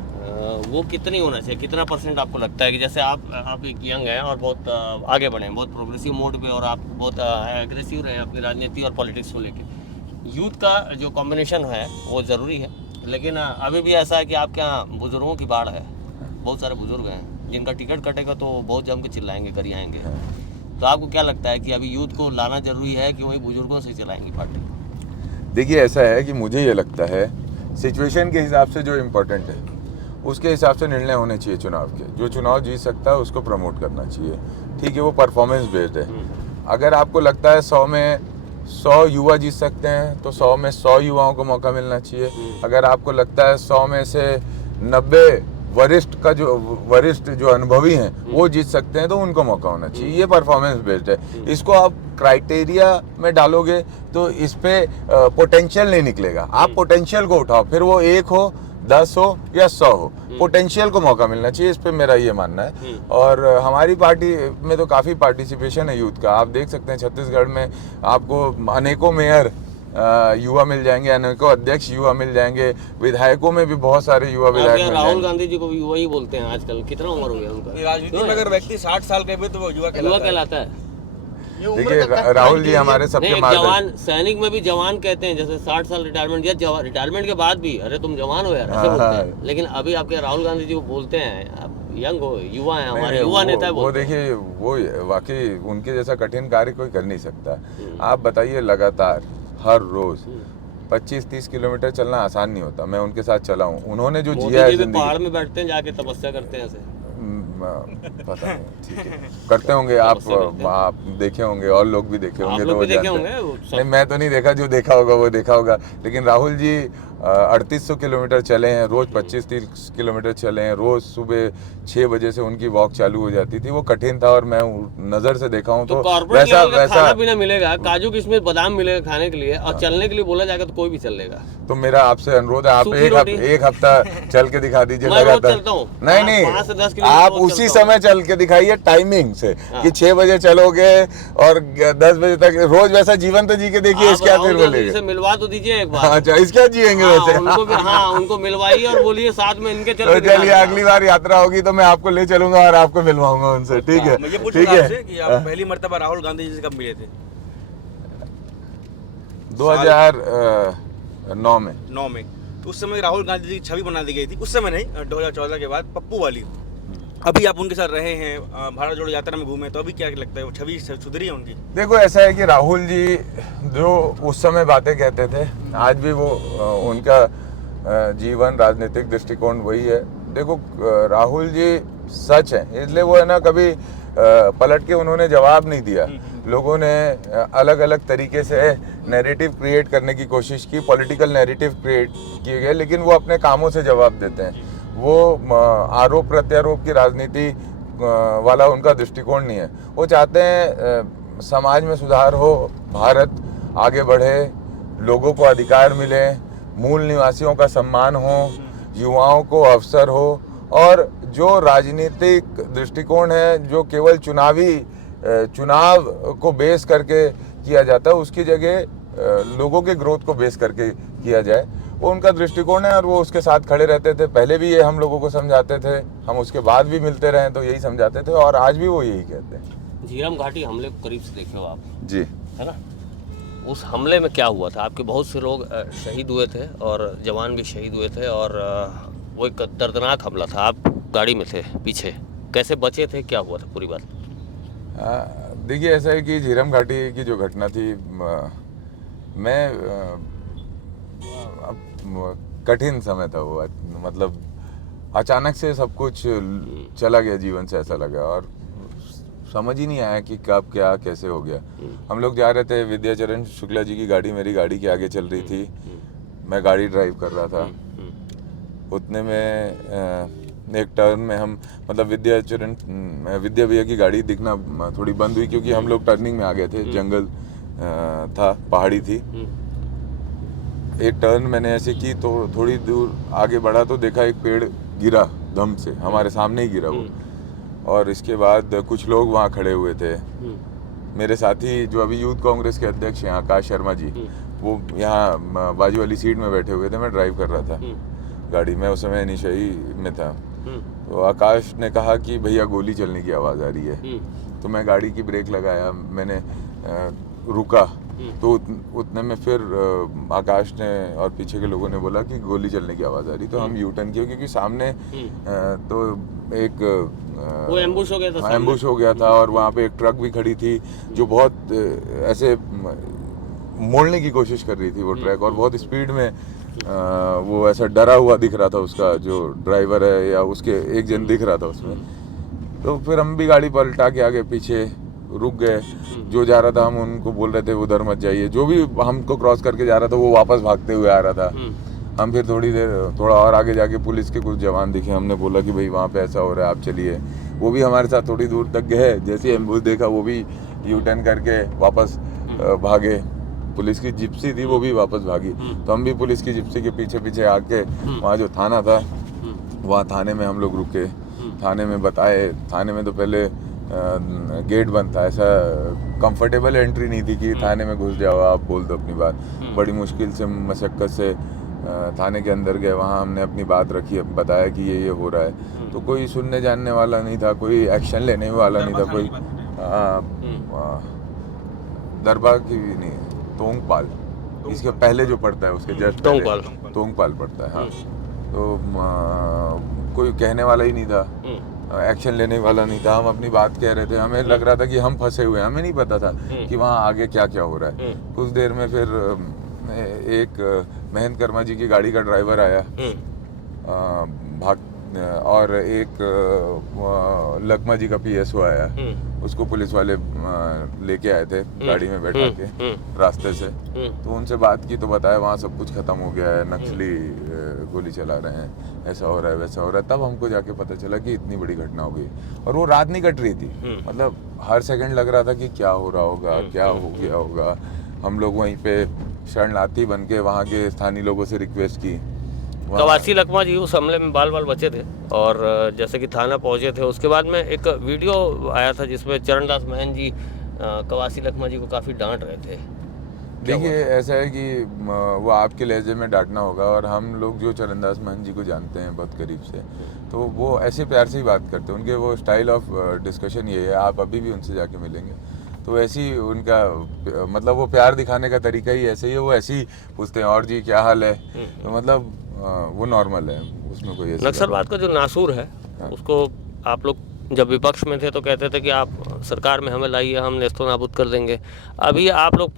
वो कितनी होना चाहिए? कितना % आपको लगता है कि जैसे आप एक यंग हैं और बहुत आगे बढ़े हैं, बहुत प्रोग्रेसिव मोड पे, और आप बहुत एग्रेसिव रहे हैं अपनी राजनीति और पॉलिटिक्स को लेकर, यूथ का जो कॉम्बिनेशन है वो ज़रूरी है। लेकिन अभी भी ऐसा है कि आपके यहाँ बुजुर्गों की बाढ़ है, बहुत सारे बुजुर्ग हैं, जिनका टिकट कटेगा तो बहुत जम के चिल्लाएंगे करियाएंगे। तो आपको क्या लगता है कि अभी यूथ को लाना जरूरी है कि वही बुजुर्गों से चलाएंगी पार्टी? देखिए ऐसा है कि मुझे ये लगता है सिचुएशन के हिसाब से जो इम्पोर्टेंट है उसके हिसाब से निर्णय होने चाहिए चुनाव के। जो चुनाव जीत सकता है उसको प्रमोट करना चाहिए, ठीक है, वो परफॉर्मेंस बेस्ड है। अगर आपको लगता है 100 में 100 युवा जीत सकते हैं तो 100 में 100 युवाओं को मौका मिलना चाहिए। अगर आपको लगता है 100 में से 90 वरिष्ठ जो अनुभवी हैं वो जीत सकते हैं तो उनको मौका होना चाहिए। ये परफॉर्मेंस बेस्ड है। इसको आप क्राइटेरिया में डालोगे तो इस पे पोटेंशियल नहीं निकलेगा। आप पोटेंशियल को उठाओ, फिर वो 1 हो 10 हो या 100 हो, पोटेंशियल को मौका मिलना चाहिए। इस पे मेरा ये मानना है। और हमारी पार्टी में तो काफ़ी पार्टिसिपेशन है यूथ का। आप देख सकते हैं छत्तीसगढ़ में आपको अनेकों मेयर युवा मिल जाएंगे, अनेकों अध्यक्ष युवा मिल जाएंगे, विधायकों में भी बहुत सारे युवा विधायक मिल राहुल जाएंगे। गांधी जी को भी युवा ही बोलते हैं आजकल। कितना उम्र हो गया उनका? राजनीति में अगर व्यक्ति 60 साल का भी तो वो युवा युवा कहलाता है। ये उम्र देखिए का राहुल जी हमारे नहीं, सबके एक मार्गदर्शक। जवान सैनिक में भी जवान कहते हैं, जैसे 60 साल रिटायरमेंट या रिटायरमेंट के बाद भी अरे तुम जवान हो यार, ऐसे हाँ, बोलते हैं। लेकिन अभी आपके राहुल गांधी जी को बोलते हैं आप यंग हो, युवा है, हमारे नहीं, युवा नेता है वो बोलते हैं। देखिए वो वाकई उनके जैसा कठिन कार्य कोई कर नहीं सकता। आप बताइए लगातार हर रोज 25-30 किलोमीटर चलना आसान नहीं होता। मैं उनके साथ चला हूँ। उन्होंने जो मोदी जिया है जी भी जिंदगी, पहाड़ में बैठते हैं जाके तपस्या करते हैं ऐसे। पता नहीं, ठीक है, करते होंगे। आप देखे होंगे और लोग भी देखे आप होंगे, लोग तो भी वो देखे जानते होंगे हैं। वो सब। नहीं मैं तो नहीं देखा, जो देखा होगा वो देखा होगा। लेकिन राहुल जी 3800 किलोमीटर चले हैं रोज, 25-30 किलोमीटर चले हैं रोज। सुबह 6 बजे से उनकी वॉक चालू हो जाती थी। वो कठिन था और मैं नजर से देखा हूँ। तो तो कॉर्पोरेट वैसा लेवल का खाना वैसा पीना मिलेगा, काजू किशमिश बादाम मिलेगा खाने के लिए, और चलने के लिए बोला जाएगा तो कोई भी चल लेगा। तो मेरा आपसे अनुरोध है, आप सूखी रोटी। एक हफ्ता चल के दिखा दीजिए मैं रोज लगातार। चलता हूँ। नहीं 5 से 10 नहीं, किलोमीटर आप रोज उसी चलता हूँ। समय चल के दिखाइए टाइमिंग से हाँ। कि 6 बजे चलोगे और 10 बजे तक रोज वैसा जीवन तो जी के देखिए। आप इसके क्या फिर राहुल गांधी जी बोलेंगे? से मिलवा तो दीजिए एक बार। अच्छा इसका जिएंगे हाँ, वैसे। उनको भी, हाँ उनको मिलवाइए और बोलिए साथ में इनके चल तो के दिखा चलिए देना। अगली बार यात्रा होगी तो मैं आपको ले चलूंगा और आपको मिलवाऊंगा उनसे, ठीक है? मैं ये पूछ ठीक रहा है। आपसे कि आप पहली मर्तबा राहुल गांधी जी से कब मिले थे? 2009 में। 9 में। तो उस समय राहुल गांधी जी की छवि बना दी गई थी, उस समय नहीं, 2014 के बाद पप्पू वाली। अभी आप उनके साथ रहे हैं, भारत जोड़ो यात्रा में घूमे, तो अभी क्या लगता है वो छवि सुधरी है उनकी? देखो ऐसा है कि राहुल जी जो उस समय बातें कहते थे, आज भी वो उनका जीवन राजनीतिक दृष्टिकोण वही है। देखो राहुल जी सच है, इसलिए वो है ना, कभी पलट के उन्होंने जवाब नहीं दिया। लोगों ने अलग अलग तरीके से नैरेटिव क्रिएट करने की कोशिश की, पॉलिटिकल नैरेटिव क्रिएट किए गए, लेकिन वो अपने कामों से जवाब देते हैं। वो आरोप प्रत्यारोप की राजनीति वाला उनका दृष्टिकोण नहीं है। वो चाहते हैं समाज में सुधार हो, भारत आगे बढ़े, लोगों को अधिकार मिले, मूल निवासियों का सम्मान हो, युवाओं को अवसर हो। और जो राजनीतिक दृष्टिकोण है जो केवल चुनाव को बेस करके किया जाता है, उसकी जगह लोगों के ग्रोथ को बेस करके किया जाए, वो उनका दृष्टिकोण है। और वो उसके साथ खड़े रहते थे। पहले भी ये हम लोगों को समझाते थे, हम उसके बाद भी मिलते रहे तो यही समझाते थे, और आज भी वो यही कहते हैं। झीरम घाटी हमले को करीब से देखे हो आप, जी है ना? उस हमले में क्या हुआ था? आपके बहुत से लोग शहीद हुए थे और जवान भी शहीद हुए थे, और वो एक दर्दनाक हमला था। आप गाड़ी में थे पीछे, कैसे बचे थे, क्या हुआ था पूरी बात? देखिए ऐसा है कि झीरम घाटी की जो घटना थी, मैं कठिन समय था वो, मतलब अचानक से सब कुछ चला गया जीवन से, ऐसा लगा। और समझ ही नहीं आया कि कब क्या कैसे हो गया। हम लोग जा रहे थे, विद्याचरण शुक्ला जी की गाड़ी मेरी गाड़ी के आगे चल रही थी, मैं गाड़ी ड्राइव कर रहा था। उतने में एक टर्न में हम, मतलब विद्या भैया की गाड़ी दिखना थोड़ी बंद हुई, क्योंकि हम लोग टर्निंग में आ गए थे, जंगल था, पहाड़ी थी। एक टर्न मैंने ऐसे की तो थोड़ी दूर आगे बढ़ा तो देखा एक पेड़ गिरा धम से, हमारे सामने ही गिरा वो। और इसके बाद कुछ लोग वहाँ खड़े हुए थे। मेरे साथी जो अभी यूथ कांग्रेस के अध्यक्ष हैं आकाश शर्मा जी, वो यहाँ बाजू वाली सीट में बैठे हुए थे, मैं ड्राइव कर रहा था गाड़ी। मैं उस समय निशाई में था। तो आकाश ने कहा कि भैया गोली चलने की आवाज़ आ रही है। तो मैं गाड़ी की ब्रेक लगाया, मैंने रुका, तो उतने में फिर आकाश ने और पीछे के लोगों ने बोला कि गोली चलने की आवाज़ आ रही। तो हम यू टर्न किए, क्योंकि सामने तो एक वो एम्बुश हो गया था सामने। एम्बुश हो गया था और वहाँ पे एक ट्रक भी खड़ी थी जो बहुत ऐसे मोड़ने की कोशिश कर रही थी वो ट्रक, और बहुत स्पीड में वो ऐसा डरा हुआ दिख रहा था उसका जो ड्राइवर है या उसके एक जन दिख रहा था उसमें। तो फिर हम भी गाड़ी पलटा के आगे पीछे रुक गए। जो जा रहा था हम उनको बोल रहे थे उधर मत जाइए, जो भी हमको क्रॉस करके जा रहा था वो वापस भागते हुए आ रहा था। हम फिर थोड़ा और आगे जाके पुलिस के कुछ जवान दिखे, हमने बोला कि भाई वहाँ पे ऐसा हो रहा है आप चलिए। वो भी हमारे साथ थोड़ी दूर तक गए, जैसे ही एम्बुश देखा वो भी यू टर्न करके वापस भागे। पुलिस की जिप्सी थी वो भी वापस भागी, तो हम भी पुलिस की जिप्सी के पीछे पीछे आके वहाँ जो थाना था वहाँ थाने में हम लोग रुके। थाने में बताए, थाने में तो पहले गेट बंद था, ऐसा कंफर्टेबल एंट्री नहीं थी कि थाने में घुस जाओ आप बोल दो अपनी बात। बड़ी मुश्किल से मशक्क़त से थाने के अंदर गए, वहाँ हमने अपनी बात रखी, बताया कि ये हो रहा है। तो कोई सुनने जानने वाला नहीं था, कोई एक्शन लेने वाला नहीं था, कोई दरबार की भी नहीं, तोंगपाल इसके पहले जो पड़ता है उसके जस्ट तोंगपाल पड़ता है। हाँ, तो कोई कहने वाला ही नहीं था, एक्शन लेने वाला नहीं था। हम अपनी बात कह रहे थे, हमें लग रहा था कि हम फंसे हुए हैं, हमें नहीं पता था कि वहाँ आगे क्या क्या हो रहा है। कुछ देर में फिर एक महेंद्र कर्मा जी की गाड़ी का ड्राइवर आया भाग, और एक लकमा जी का पीएसओ आया, उसको पुलिस वाले लेके आए थे गाड़ी में बैठा के रास्ते से। तो उनसे बात की तो बताया वहाँ सब कुछ खत्म हो गया है, नक्सली गोली चला रहे हैं, ऐसा हो रहा है वैसा हो रहा है। तब हमको जाके पता चला कि इतनी बड़ी घटना हो गई, और वो रात नहीं कट रही थी, मतलब हर सेकंड लग रहा था कि क्या हो रहा होगा, क्या हो गया होगा। हम लोग वहीं पे शरणार्थी बन के वहाँ के स्थानीय लोगों से रिक्वेस्ट की। कवासी लकमा जी उस हमले में बाल बचे थे, और जैसे कि थाना पहुंचे थे उसके बाद में एक वीडियो आया था जिसमें चरणदास महन जी कवासी लकमा जी को काफ़ी डांट रहे थे। देखिए ऐसा है कि वो आपके लहजे में डांटना होगा, और हम लोग जो चरणदास महन जी को जानते हैं बहुत करीब से, तो वो ऐसे प्यार से ही बात करते हैं। उनके वो स्टाइल ऑफ डिस्कशन ये है, आप अभी भी उनसे जाके मिलेंगे तो ऐसे ही उनका मतलब वो प्यार दिखाने का तरीका ही ऐसे ही है। वो ऐसे ही पूछते हैं और जी क्या हाल है, तो मतलब वो नॉर्मल है, उसमें कोई नक्सलवाद का जो नासूर है उसको आप लोग जब विपक्ष में थे तो कहते थे कि आप सरकार में हमें लाइए, हम नेस्तो नाबूद कर देंगे। अभी आप लोग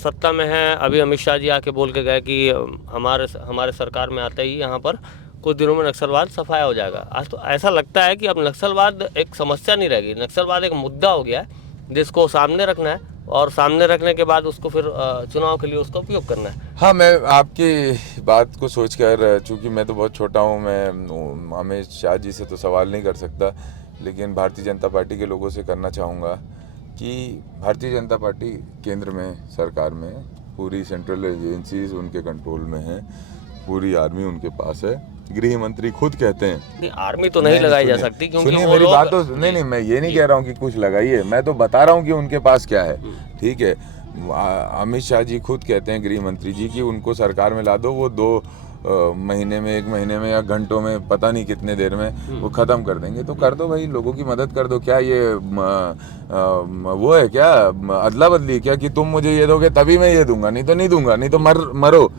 सत्ता में हैं, अभी अमित शाह जी आके बोल के गए कि हमारे सरकार में आते ही यहाँ पर कुछ दिनों में नक्सलवाद सफाया हो जाएगा। आज तो ऐसा लगता है कि अब नक्सलवाद एक समस्या नहीं रहेगी, नक्सलवाद एक मुद्दा हो गया है जिसको सामने रखना है, और सामने रखने के बाद उसको फिर चुनाव के लिए उसका उपयोग करना है। हाँ, मैं आपकी बात को सोचकर, चूंकि मैं तो बहुत छोटा हूँ, मैं अमित शाह जी से तो सवाल नहीं कर सकता, लेकिन भारतीय जनता पार्टी के लोगों से करना चाहूँगा कि भारतीय जनता पार्टी केंद्र में सरकार में, पूरी सेंट्रल एजेंसीज उनके कंट्रोल में है, पूरी आर्मी उनके पास है। गृह मंत्री खुद कहते हैं आर्मी तो नहीं लगाई जा सकती, क्योंकि सुनिए मेरी बात तो नहीं, मैं ये नहीं कह रहा हूँ कि कुछ लगाइए, मैं तो बता रहा हूँ कि उनके पास क्या है। ठीक है, अमित शाह जी खुद कहते हैं, गृह मंत्री जी, कि उनको सरकार में ला दो, वो 2 महीने में, 1 महीने में या घंटों में, पता नहीं कितने देर में वो ख़त्म कर देंगे। तो कर दो भाई, लोगों की मदद कर दो। क्या ये वो है क्या, अदला बदली क्या कि तुम मुझे ये दोगे तभी मैं ये दूंगा, नहीं तो नहीं दूंगा, नहीं तो मरो।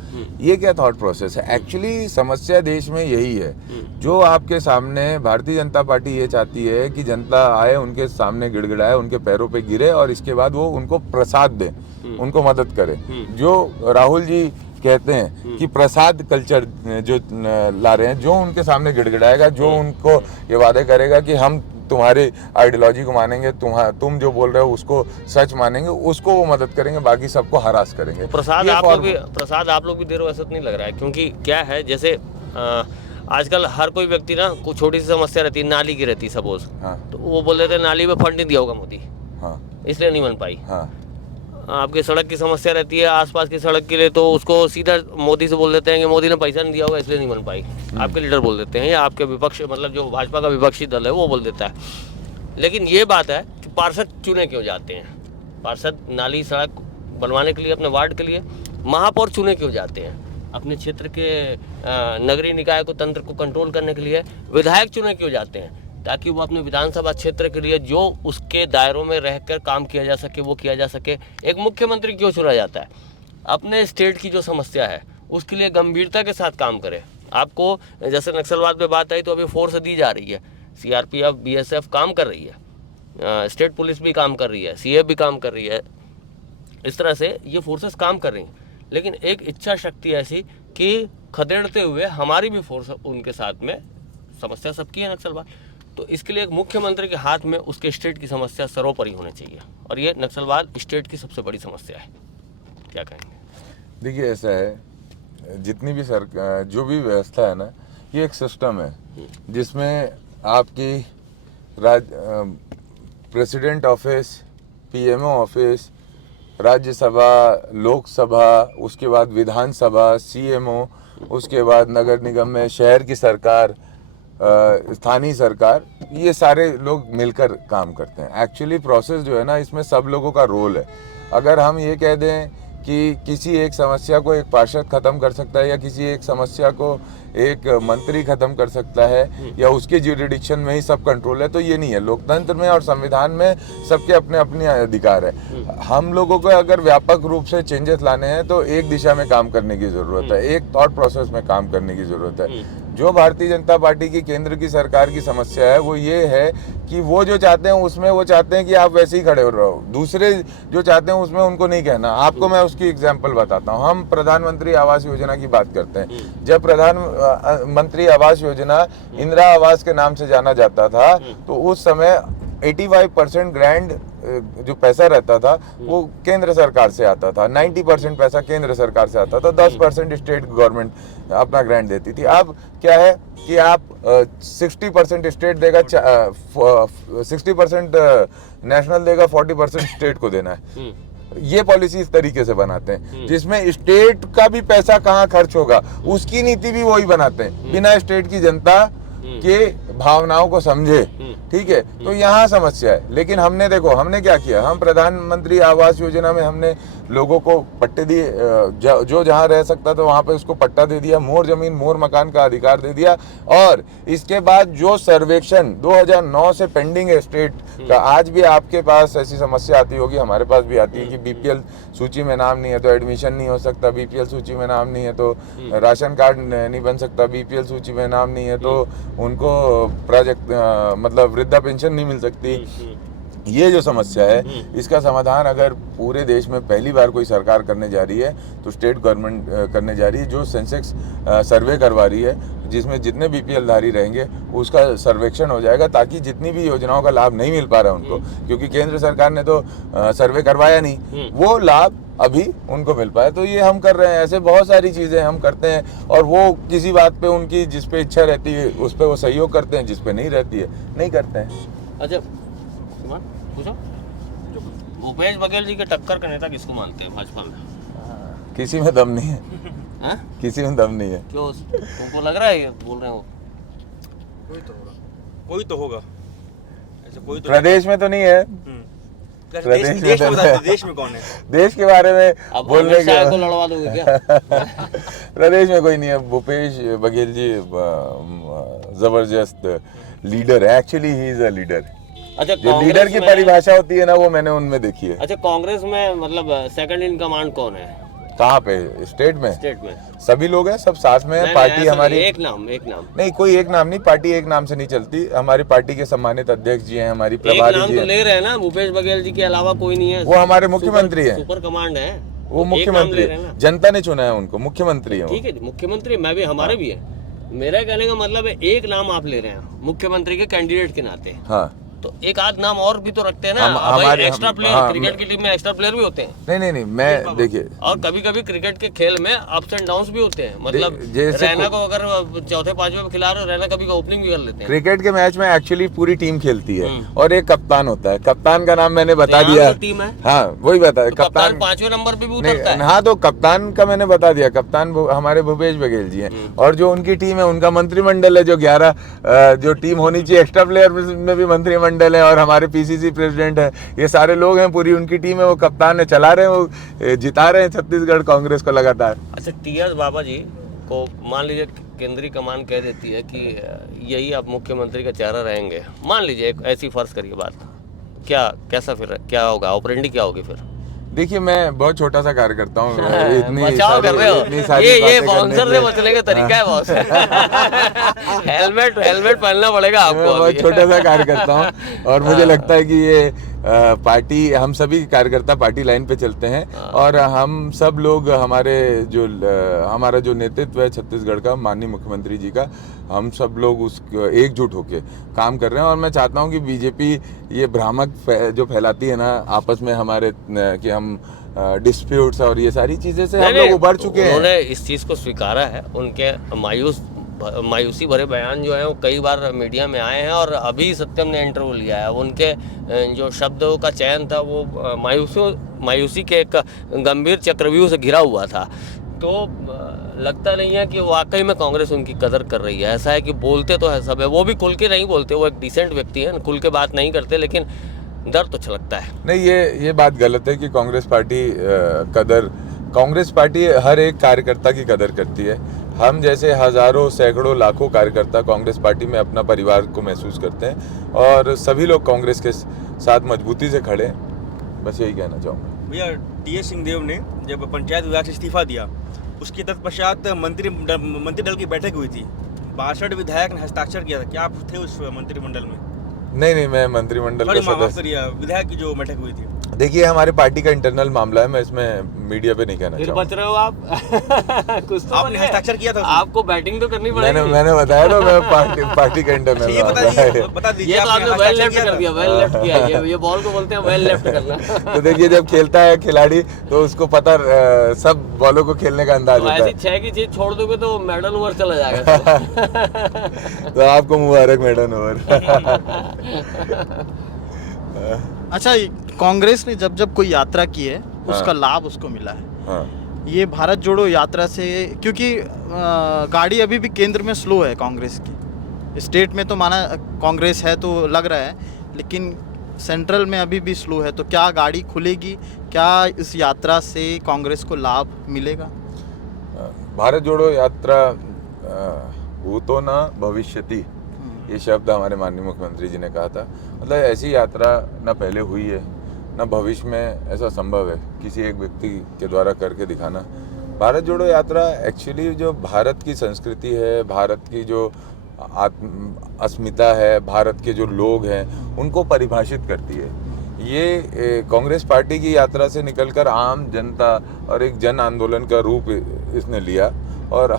ये क्या थॉट प्रोसेस है? एक्चुअली समस्या देश में यही है, जो आपके सामने भारतीय जनता पार्टी ये चाहती है कि जनता आए, उनके सामने गिड़गिड़ाए, उनके पैरों पे गिरे, और इसके बाद वो उनको प्रसाद दे, उनको मदद करे। जो राहुल जी कहते हैं कि प्रसाद कल्चर जो ला रहे हैं, जो उनके सामने गिड़गिड़ाएगा, जो उनको ये वादे करेगा कि हम तुम्हारी आइडियोलॉजी को मानेंगे, तुम जो बोल रहे हो उसको सच मानेंगे, उसको वो मदद करेंगे, बाकी सबको हरास करेंगे। प्रसाद आप लोग भी दे रहे हो ऐसा नहीं लग रहा है, क्योंकि क्या है, जैसे आजकल हर कोई व्यक्ति ना कुछ छोटी सी समस्या रहती है, नाली की रहती है सपोज, तो वो बोल देते हैं नाली में फंड नहीं दिया होगा मोदी, इसलिए नहीं बन पाई। आपकी सड़क की समस्या रहती है, आसपास की सड़क के लिए, तो उसको सीधा मोदी से बोल देते हैं कि मोदी ने पैसा नहीं दिया होगा इसलिए नहीं बन पाई। आपके लीडर बोल देते हैं, या आपके विपक्ष, मतलब जो भाजपा का विपक्षी दल है वो बोल देता है। लेकिन ये बात है कि पार्षद चुने क्यों जाते हैं? पार्षद नाली सड़क बनवाने के लिए, अपने वार्ड के लिए। महापौर चुने क्यों जाते हैं? अपने क्षेत्र के नगरीय निकाय को, तंत्र को कंट्रोल करने के लिए। विधायक चुने क्यों जाते हैं? ताकि वो अपने विधानसभा क्षेत्र के लिए जो उसके दायरों में रहकर काम किया जा सके वो किया जा सके। एक मुख्यमंत्री क्यों चुना जाता है? अपने स्टेट की जो समस्या है उसके लिए गंभीरता के साथ काम करे। आपको जैसे नक्सलवाद पे बात आई तो अभी फोर्स दी जा रही है, सीआरपीएफ, बीएसएफ काम कर रही है, स्टेट पुलिस भी काम कर रही है, सीए भी काम कर रही है, इस तरह से ये फोर्सेस काम कर रही हैं। लेकिन एक इच्छा शक्ति ऐसी कि खदेड़ते हुए हमारी भी फोर्स उनके साथ में, समस्या सबकी है नक्सलवाद, तो इसके लिए एक मुख्यमंत्री के हाथ में उसके स्टेट की समस्या सर्वोपरि होनी चाहिए, और ये नक्सलवाद स्टेट की सबसे बड़ी समस्या है। क्या कहेंगे? देखिए ऐसा है, जितनी भी सरकार, जो भी व्यवस्था है ना, ये एक सिस्टम है जिसमें आपकी president office, PMO office, Rajya Sabha, Lok Sabha, उसके बाद विधानसभा, सीएमओ, उसके बाद नगर निगम में शहर की सरकार, स्थानीय सरकार, ये सारे लोग मिलकर काम करते हैं। एक्चुअली प्रोसेस जो है ना, इसमें सब लोगों का रोल है। अगर हम ये कह दें कि किसी एक समस्या को एक पार्षद खत्म कर सकता है, या किसी एक समस्या को एक मंत्री खत्म कर सकता है, या उसके ज्यूरिडिक्शन में ही सब कंट्रोल है, तो ये नहीं है। लोकतंत्र में और संविधान में सबके अपने अपने अधिकार है। हम लोगों को अगर व्यापक रूप से चेंजेस लाने हैं तो एक दिशा में काम करने की जरूरत है, एक थॉट प्रोसेस में काम करने की जरूरत है। जो भारतीय जनता पार्टी की केंद्र की सरकार की समस्या है वो ये है कि वो जो चाहते हैं उसमें वो चाहते हैं कि आप वैसे ही खड़े हो रहो, दूसरे जो चाहते हैं उसमें उनको नहीं कहना। आपको मैं उसकी एग्जांपल बताता हूँ। हम प्रधानमंत्री आवास योजना की बात करते हैं। जब प्रधानमंत्री आवास योजना इंदिरा आवास के नाम से जाना जाता था, तो उस समय 85% ग्रांट जो पैसा रहता था वो केंद्र सरकार से आता था, 90% पैसा केंद्र सरकार से आता था, 10% स्टेट गवर्नमेंट अपना ग्रांट देती थी। अब क्या है कि आप 60% स्टेट देगा, 60% नेशनल देगा, 40% स्टेट को देना है। ये पॉलिसी इस तरीके से बनाते हैं जिसमें स्टेट का भी पैसा कहाँ खर्च होगा उसकी नीति भी वही बनाते हैं, बिना स्टेट की जनता के भावनाओं को समझे। ठीक है, तो यहाँ समस्या है। लेकिन हमने देखो, हमने क्या किया, हम प्रधानमंत्री आवास योजना में हमने लोगों को पट्टे दिए, जो जहाँ रह सकता था वहाँ पे उसको पट्टा दे दिया, मोर जमीन मोर मकान का अधिकार दे दिया। और इसके बाद जो सर्वेक्षण 2009 से पेंडिंग है स्टेट का, आज भी आपके पास ऐसी समस्या आती होगी, हमारे पास भी आती है कि बीपीएल सूची में नाम नहीं है तो एडमिशन नहीं हो सकता, बीपीएल सूची में नाम नहीं है तो राशन कार्ड नहीं बन सकता, बीपीएल सूची में नाम नहीं है तो उनको प्रोजेक्ट मतलब वृद्धा पेंशन नहीं मिल सकती। ये जो समस्या है इसका समाधान अगर पूरे देश में पहली बार कोई सरकार करने जा रही है तो स्टेट गवर्नमेंट करने जा रही है, जो सेंसेक्स सर्वे करवा रही है, जिसमें जितने बीपीएल धारी रहेंगे उसका सर्वेक्षण हो जाएगा, ताकि जितनी भी योजनाओं का लाभ नहीं मिल पा रहा है उनको, क्योंकि केंद्र सरकार ने तो सर्वे करवाया नहीं, वो लाभ अभी उनको मिल पाए। तो ये हम कर रहे हैं। ऐसे बहुत सारी चीजें हम करते हैं, और वो किसी बात पे उनकी जिस पे इच्छा रहती है उस पे वो सहयोग करते हैं, जिस पे नहीं रहती है नहीं करते हैं। अच्छा पूछो, भूपेश बघेल जी के टक्कर का नेता किसको मानते हैं भाजपा में? किसी में दम नहीं है। हाँ? किसी में दम नहीं है। क्यों, तुमको लग रहा है ये बोल रहे हो? कोई तो होगा ऐसा, कोई तो प्रदेश में तो नहीं है। देश में कौन है? देश के बारे में अब बोलने अमित शाह को लड़वा दोगे क्या? प्रदेश में कोई नहीं है। भूपेश बघेल जी जबरदस्त लीडर है। Actually he is a leader. अच्छा, जो लीडर की परिभाषा होती है ना, वो मैंने उनमें देखी है। अच्छा, कांग्रेस में मतलब सेकंड इन कमांड कौन है? कहाँ पे? स्टेट में? स्टेट में सभी लोग हैं, सब साथ में है। पार्टी हमारी एक नाम नहीं, कोई एक नाम नहीं, पार्टी एक नाम से नहीं चलती। हमारी पार्टी के सम्मानित अध्यक्ष जी हैं, हमारी प्रभारी जी तो ले रहे हैं ना, भूपेश बघेल जी के अलावा कोई नहीं है। वो हमारे मुख्यमंत्री है, सुपर कमांड है वो मुख्यमंत्री, जनता ने चुना है उनको, मुख्यमंत्री है। ठीक है, मुख्यमंत्री मैं भी, हमारे भी है। मेरा कहने का मतलब है एक नाम आप ले रहे हैं मुख्यमंत्री के कैंडिडेट के नाते। हाँ, तो एक आध नाम और भी तो रखते हैं ना। हमारे एक्स्ट्रा प्लेयर, क्रिकेट की टीम में एक्स्ट्रा प्लेयर भी होते हैं। नहीं, मैं देखिए, और कभी कभी क्रिकेट के खेल में अप्स एंड डाउन्स भी होते हैं। मतलब जैसे रैना को अगर चौथे पांचवे में खिला रहे हो, रैना कभी ओपनिंग भी कर लेते हैं। क्रिकेट के मैच में एक्चुअली पूरी टीम खेलती है और एक कप्तान होता है। कप्तान का नाम मैंने बता दिया। टीम है, हाँ वही बता। कप्तान पांचवें नंबर पे भी उतरता है। हाँ, तो कप्तान का मैंने बता दिया। कप्तान हमारे भूपेश बघेल जी हैं, और जो उनकी टीम है उनका मंत्रिमंडल है, जो 11 जो टीम होनी चाहिए एक्स्ट्रा प्लेयर में भी मंत्रिमंडल है, और हमारे पीसीसी प्रेसिडेंट है, ये सारे लोग हैं, पूरी उनकी टीम है। वो कप्तान है, चला रहे हैं, वो जिता रहे हैं छत्तीसगढ़ कांग्रेस को लगातार। अच्छा, टीएस बाबा जी को मान लीजिए केंद्रीय कमान कह देती है कि यही आप मुख्यमंत्री का चेहरा रहेंगे, मान लीजिए एक ऐसी फर्ज करिए बात, क्या कैसा फिर क्या होगा, ऑपरेंडी क्या होगी फिर? देखिए मैं बहुत छोटा सा कार्य करता हूँ, बचाव कर रहे हो। ये बाउंसर से बचने का तरीका है बॉस। हेलमेट पहनना पड़ेगा आपको। मैं बहुत छोटा सा कार्य करता हूँ और मुझे लगता है कि ये पार्टी, हम सभी कार्यकर्ता पार्टी लाइन पे चलते हैं और हम सब लोग, हमारा जो नेतृत्व है छत्तीसगढ़ का, माननीय मुख्यमंत्री जी का, हम सब लोग उस एकजुट होके काम कर रहे हैं। और मैं चाहता हूं कि बीजेपी ये भ्रामक जो फैलाती है ना आपस में हमारे, कि हम डिस्प्यूट्स और ये सारी चीजें से हम लोग उबर चुके हैं। उन्होंने इस चीज को स्वीकारा है। उनके मायूसी भरे बयान जो है वो कई बार मीडिया में आए हैं और अभी सत्यम ने इंटरव्यू लिया है। उनके जो शब्दों का चयन था वो मायूसी के एक गंभीर चक्रव्यूह से घिरा हुआ था। तो लगता नहीं है कि वाकई में कांग्रेस उनकी कदर कर रही है। ऐसा है कि बोलते तो है सब है, वो भी खुल के नहीं बोलते, वो एक डिसेंट व्यक्ति है, खुल के बात नहीं करते, लेकिन डर तो छलकता है। नहीं, ये बात गलत है कि कांग्रेस पार्टी हर एक कार्यकर्ता की कदर करती है। हम जैसे हजारों सैकड़ों लाखों कार्यकर्ता कांग्रेस पार्टी में अपना परिवार को महसूस करते हैं और सभी लोग कांग्रेस के साथ मजबूती से खड़े हैं। बस यही कहना चाहूँगा। भैया टीएस सिंहदेव ने जब पंचायत विभाग से इस्तीफा दिया, उसके तत्पश्चात मंत्री दल की बैठक हुई थी, 62 विधायक ने हस्ताक्षर किया था। क्या आप थे उस मंत्रिमंडल में? नहीं, मैं मंत्रिमंडल का सदस्य। विधायक की जो बैठक हुई थी। देखिए हमारे पार्टी का इंटरनल मामला है, मैं इसमें मीडिया पे नहीं कहना चाहूँगा। बच रहे हो आप। कुछ तो आपने हस्ताक्षर किया था, आपको बैटिंग तो करनी पड़ेगी। मैंने बताया ना, मैं पार्टी का इंटरनल। ये बता दीजिए, ये तो आपने वेल लेफ्ट कर दिया, वेल लेफ्ट किया। ये बॉल को बोलते हैं वेल लेफ्ट करना। तो देखिए जब खेलता है खिलाड़ी तो उसको पता सब बॉलों को खेलने का अंदाज होता है। ऐसी 6 की चीज छोड़ दोगे तो मेडल ओवर चला जाएगा। तो आपको मुबारक मेडल ओवर। अच्छा, कांग्रेस ने जब कोई यात्रा की है उसका लाभ उसको मिला है। हाँ। ये भारत जोड़ो यात्रा से, क्योंकि गाड़ी अभी भी केंद्र में स्लो है कांग्रेस की। स्टेट में तो माना कांग्रेस है तो लग रहा है, लेकिन सेंट्रल में अभी भी स्लो है। तो क्या गाड़ी खुलेगी? क्या इस यात्रा से कांग्रेस को लाभ मिलेगा? भारत जोड़ो यात्रा भूतो न भविष्यति, ये शब्द हमारे माननीय मुख्यमंत्री जी ने कहा था। मतलब ऐसी यात्रा न पहले हुई है न भविष्य में ऐसा संभव है किसी एक व्यक्ति के द्वारा करके दिखाना। भारत जोड़ो यात्रा एक्चुअली जो भारत की संस्कृति है, भारत की जो अस्मिता है, भारत के जो लोग हैं उनको परिभाषित करती है। ये कांग्रेस पार्टी की यात्रा से निकलकर आम जनता और एक जन आंदोलन का रूप इसने लिया और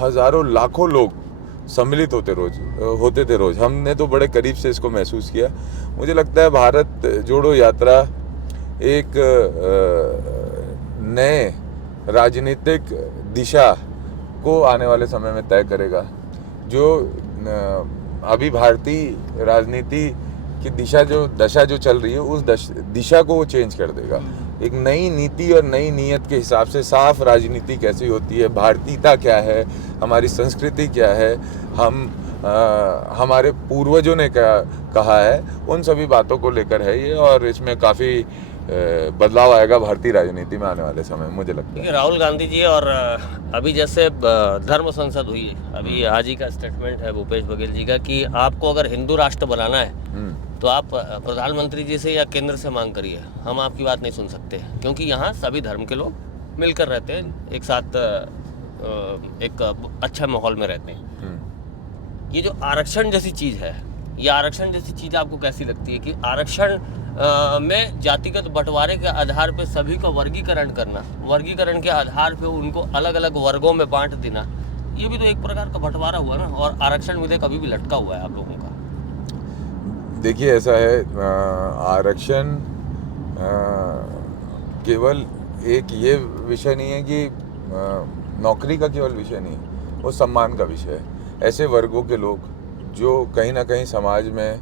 हजारों लाखों लोग सम्मिलित होते थे रोज। हमने तो बड़े करीब से इसको महसूस किया। मुझे लगता है भारत जोड़ो यात्रा एक नए राजनीतिक दिशा को आने वाले समय में तय करेगा। जो अभी भारतीय राजनीति की दशा जो चल रही है उस दिशा को वो चेंज कर देगा। एक नई नीति और नई नीयत के हिसाब से साफ राजनीति कैसी होती है, भारतीयता क्या है, हमारी संस्कृति क्या है, हमारे पूर्वजों ने क्या कहा है, उन सभी बातों को लेकर है ये। और इसमें काफ़ी बदलाव आएगा भारतीय राजनीति में आने वाले समय, मुझे लगता है। राहुल गांधी जी और अभी जैसे धर्म संसद हुई है, अभी आज ही का स्टेटमेंट है भूपेश बघेल जी का कि आपको अगर हिंदू राष्ट्र बनाना है तो आप प्रधानमंत्री जी से या केंद्र से मांग करिए, हम आपकी बात नहीं सुन सकते, क्योंकि यहाँ सभी धर्म के लोग मिलकर रहते हैं, एक साथ एक अच्छा माहौल में रहते हैं। ये जो आरक्षण जैसी चीज़ है, ये आरक्षण जैसी चीज़ आपको कैसी लगती है कि आरक्षण में जातिगत बंटवारे के आधार पर सभी का वर्गीकरण करना, वर्गीकरण के आधार पर उनको अलग अलग वर्गों में बांट देना, ये भी तो एक प्रकार का बंटवारा हुआ ना। और आरक्षण विधेयक अभी भी लटका हुआ है आप लोगों का। देखिए ऐसा है, आरक्षण केवल एक ये विषय नहीं है कि नौकरी का केवल विषय नहीं है, वो सम्मान का विषय है। ऐसे वर्गों के लोग जो कहीं ना कहीं समाज में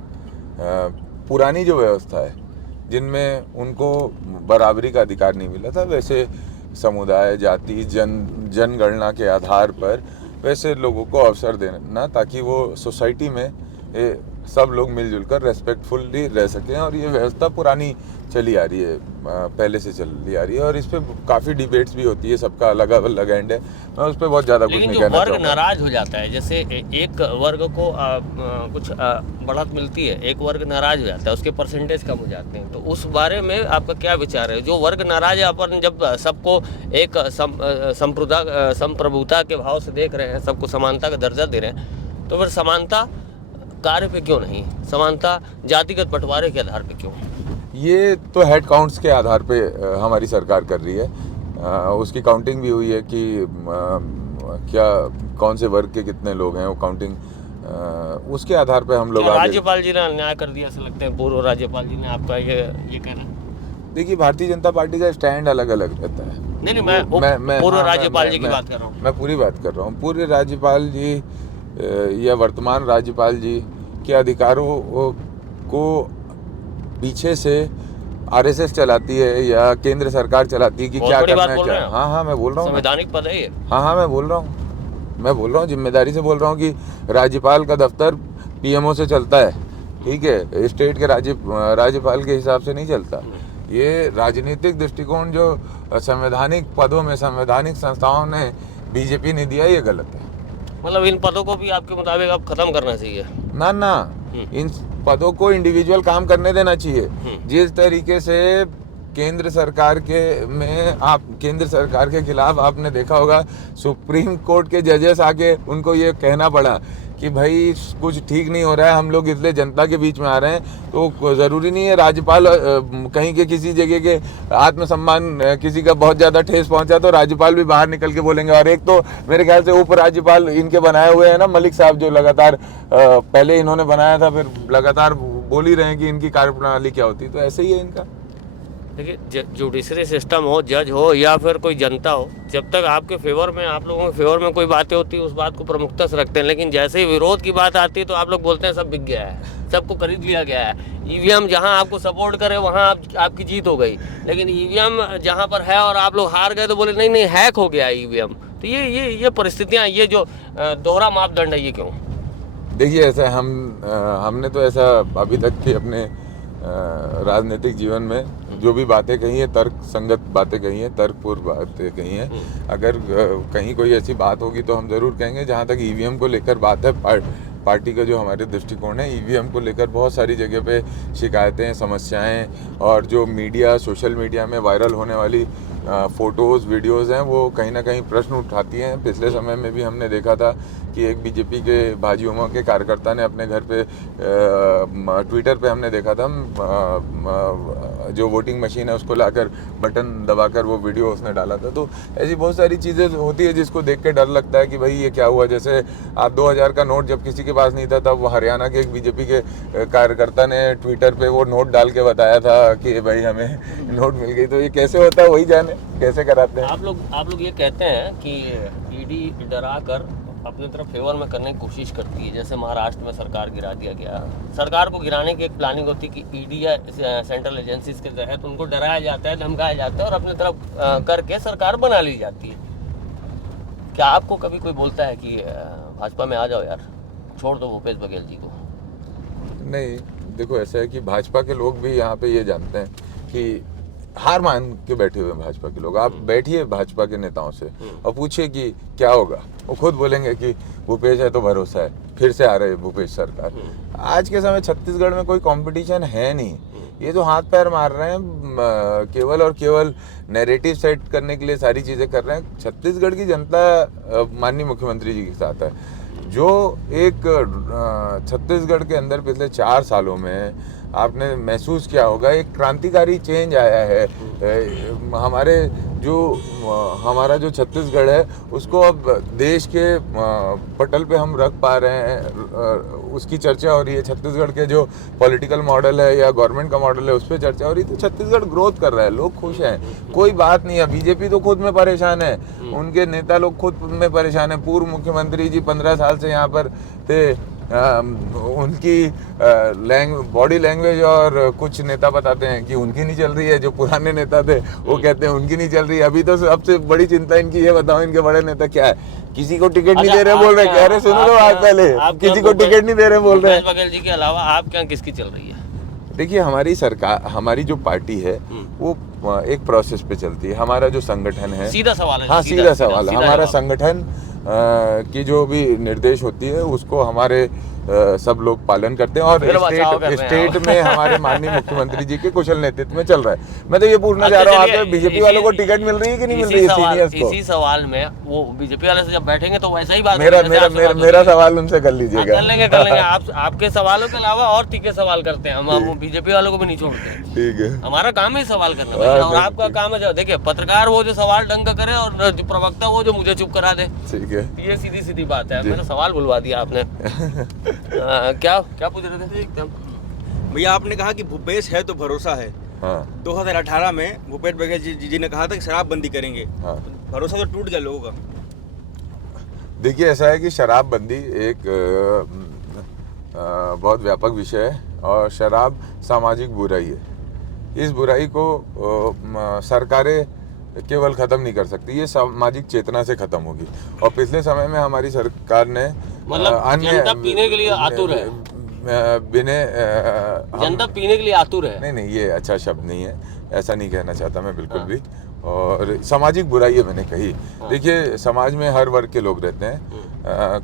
पुरानी जो व्यवस्था है जिनमें उनको बराबरी का अधिकार नहीं मिला था, वैसे समुदाय, जाति, जनगणना के आधार पर वैसे लोगों को अवसर देना ताकि वो सोसाइटी में सब लोग मिलजुल कर रेस्पेक्टफुली रह सकें। और ये व्यवस्था पुरानी चली आ रही है, पहले से चली आ रही है, और इस पे काफ़ी डिबेट्स भी होती है, सबका अलग अलग एंड है, मैं उस पर बहुत ज़्यादा कुछ लेकिन नहीं जो कहना वर्ग चाहूँगा। नाराज हो जाता है, जैसे एक वर्ग को कुछ बढ़त मिलती है, एक वर्ग नाराज हो जाता है, उसके परसेंटेज कम हो जाते हैं, तो उस बारे में आपका क्या विचार है? जो वर्ग नाराज है, अपन जब सबको एक संप्रभुता के भाव से देख रहे हैं, सबको समानता का दर्जा दे रहे हैं, तो फिर समानता कार्य पे क्यों नहीं, समानता जातिगत बंटवारे के आधार पे क्यों? ये तो हेड काउंट्स के आधार पे हमारी सरकार कर रही है। उसकी काउंटिंग भी हुई है कि क्या कौन से वर्ग के कितने लोग हैं, वो काउंटिंग उसके आधार पे हम लोग क्या आगे। राज्यपाल जी ने अन्याय कर दिया ऐसा लगता है? पूर्व राज्यपाल जी ने, आपका ये कहना? देखिए, भारतीय जनता पार्टी का स्टैंड अलग अलग रहता है। नहीं, मैं पूर्व राज्यपाल जी की बात कर रहा हूँ। मैं पूरी बात कर रहा हूँ। पूर्व राज्यपाल जी या वर्तमान राज्यपाल जी के अधिकारों को पीछे से आरएसएस चलाती है या केंद्र सरकार चलाती है कि क्या करना है, क्या। हाँ, मैं बोल रहा हूँ, संवैधानिक पद है ये। हाँ, मैं बोल रहा हूँ जिम्मेदारी से बोल रहा हूँ कि राज्यपाल का दफ्तर पीएमओ से चलता है, ठीक है, स्टेट के राज्यपाल के हिसाब से नहीं चलता। ये राजनीतिक दृष्टिकोण जो संवैधानिक पदों में संवैधानिक संस्थाओं ने बीजेपी ने दिया, ये गलत है। मतलब इन पदों को भी आपके मुताबिक अब खत्म करना चाहिए? ना, इन पदों को इंडिविजुअल काम करने देना चाहिए। जिस तरीके से केंद्र सरकार के खिलाफ आपने देखा होगा, सुप्रीम कोर्ट के जजेस आके उनको ये कहना पड़ा कि भाई कुछ ठीक नहीं हो रहा है, हम लोग इसलिए जनता के बीच में आ रहे हैं, तो ज़रूरी नहीं है राज्यपाल कहीं के किसी जगह के आत्मसम्मान किसी का बहुत ज़्यादा ठेस पहुंचा तो राज्यपाल भी बाहर निकल के बोलेंगे। और एक तो मेरे ख्याल से उपराज्यपाल इनके बनाए हुए हैं ना, मलिक साहब, जो लगातार पहले इन्होंने बनाया था, फिर लगातार बोल ही रहे हैं कि इनकी कार्यप्रणाली क्या होती है। तो ऐसे ही है इनका। देखिए, जुडिशरी सिस्टम हो, जज हो या फिर कोई जनता हो, जब तक आपके फेवर में, आप लोगों के फेवर में कोई बातें होती है, उस बात को प्रमुखता से रखते हैं, लेकिन जैसे ही विरोध की बात आती है तो आप लोग बोलते हैं सब बिक गया है, सबको खरीद लिया गया है, ईवीएम जहां आपको सपोर्ट करे वहां आपकी जीत हो गई, लेकिन ईवीएम जहां पर है और आप लोग हार गए तो बोले नहीं हैक हो गया ईवीएम। तो ये परिस्थितियाँ, ये जो दोहरा मापदंड है, ये क्यों? देखिए, ऐसा हमने तो ऐसा अभी तक के अपने राजनीतिक जीवन में जो भी बातें कही है, तर्क संगत बातें कही हैं, तर्कपूर्ण बातें कही हैं। अगर कहीं कोई ऐसी बात होगी तो हम ज़रूर कहेंगे। जहाँ तक ईवीएम को लेकर बात है, पार्टी का जो हमारे दृष्टिकोण है, ईवीएम को लेकर बहुत सारी जगह पे शिकायतें, समस्याएं, और जो मीडिया, सोशल मीडिया में वायरल होने वाली फ़ोटोज़, वीडियोज़ हैं, वो कहीं ना कहीं प्रश्न उठाती हैं। पिछले समय में भी हमने देखा था कि एक बीजेपी के भाजयुमो के कार्यकर्ता ने अपने घर पे ट्विटर पे हमने देखा था, जो वोटिंग मशीन है उसको लाकर बटन दबाकर वो वीडियो उसने डाला था। तो ऐसी बहुत सारी चीज़ें होती है जिसको देख के डर लगता है कि भाई ये क्या हुआ। जैसे आप 2000 का नोट जब किसी के पास नहीं था, तब वो हरियाणा के एक बीजेपी के कार्यकर्ता ने ट्विटर पे वो नोट डाल के बताया था कि भाई हमें नोट मिल गई। तो ये कैसे होता है वही जाने, कैसे कराते हैं। आप लोग ये कहते हैं कि ईडी डरा कर अपनी तरफ फेवर में करने की कोशिश करती है, जैसे महाराष्ट्र में सरकार गिरा दिया गया। सरकार को गिराने की एक प्लानिंग होती है कि ईडी या सेंट्रल एजेंसीज के तहत उनको डराया जाता है, धमकाया जाता है और अपनी तरफ करके सरकार बना ली जाती है। क्या आपको कभी कोई बोलता है कि भाजपा में आ जाओ यार, छोड़ दो भूपेश बघेल जी को? नहीं, देखो ऐसा है कि भाजपा के लोग भी यहाँ पे ये जानते हैं कि हार मान के बैठे हुए हैं भाजपा के लोग। आप बैठिए भाजपा के नेताओं से और पूछिए कि क्या होगा, वो खुद बोलेंगे कि भूपेश है तो भरोसा है, फिर से आ रहे भूपेश सरकार। आज के समय छत्तीसगढ़ में कोई कंपटीशन है नहीं। ये जो हाथ पैर मार रहे हैं केवल और केवल नैरेटिव सेट करने के लिए सारी चीज़ें कर रहे हैं। छत्तीसगढ़ की जनता माननीय मुख्यमंत्री जी के साथ है। जो एक छत्तीसगढ़ के अंदर पिछले 4 सालों में आपने महसूस किया होगा, एक क्रांतिकारी चेंज आया है। हमारा जो छत्तीसगढ़ है उसको अब देश के पटल पे हम रख पा रहे हैं, उसकी चर्चा हो रही है। छत्तीसगढ़ के जो पॉलिटिकल मॉडल है या गवर्नमेंट का मॉडल है उस पर चर्चा हो रही है। तो छत्तीसगढ़ ग्रोथ कर रहा है, लोग खुश हैं, कोई बात नहीं है। बीजेपी तो खुद में परेशान है, उनके नेता लोग खुद में परेशान है। पूर्व मुख्यमंत्री जी 15 साल से यहाँ पर थे, उनकी बॉडी लैंग्वेज और कुछ नेता बताते हैं कि उनकी नहीं चल रही है, जो पुराने नेता थे वो कहते हैं उनकी नहीं चल रही है। अभी तो सबसे बड़ी चिंता इनकी, ये बताओ इनके बड़े नेता क्या है, किसी को टिकट नहीं दे रहे बोल रहे, कह रहे सुनो तो आज पहले किसी को टिकट नहीं दे रहे बोल रहे हैं। भूपेश बघेल जी के अलावा आप क्या किसकी चल रही है? देखिए हमारी सरकार, हमारी जो पार्टी है वो एक प्रोसेस पे चलती है। हमारा जो संगठन है, सीधा सवाल है। हाँ सीधा सवाल है, हमारा संगठन की जो भी निर्देश होती है उसको हमारे सब लोग पालन करते हैं और स्टेट में हमारे माननीय मुख्यमंत्री जी के कुशल नेतृत्व में चल रहा है। मैं तो ये पूछना चाह रहा हूँ आपसे, बीजेपी वालों को टिकट मिल रही है कि नहीं मिल रही है सीनियर्स को? इसी सवाल में वो बीजेपी वाले से जब बैठेंगे तो वैसा ही बात मेरा सवाल उनसे कर लीजिएगा। कर लेंगे आपके सवालों के अलावा और तीखे सवाल करते हैं हम बीजेपी वालों को भी नहीं छोड़ते। ठीक है, हमारा काम है सवाल करना और आपका काम है देखिए पत्रकार वो जो सवाल ढंग का करे और जो प्रवक्ता वो जो मुझे चुप करा दे। ठीक है, ये सीधी सीधी बात है। मैंने सवाल बुलवा दिया आपने। क्या पूछ रहे थे एकदम? भैया आपने कहा कि भूपेश है तो भरोसा है। हाँ 2018 में भूपेश बघेल जी ने कहा था कि शराबबंदी करेंगे। हाँ। तो भरोसा तो टूट गया लोगों का। देखिए ऐसा है कि शराबबंदी एक बहुत व्यापक विषय है और शराब सामाजिक बुराई है। इस बुराई को सरकारें केवल खत्म नहीं कर सकती, ये सामाजिक चेतना से खत्म होगी। और पिछले समय में हमारी सरकार ने जनता पीने के लिए आतुर है। जनता पीने के लिए आतुर है। नहीं ये अच्छा शब्द नहीं है, ऐसा नहीं कहना चाहता मैं बिल्कुल भी। और सामाजिक बुराई है मैंने कही। देखिए समाज में हर वर्ग के लोग रहते हैं।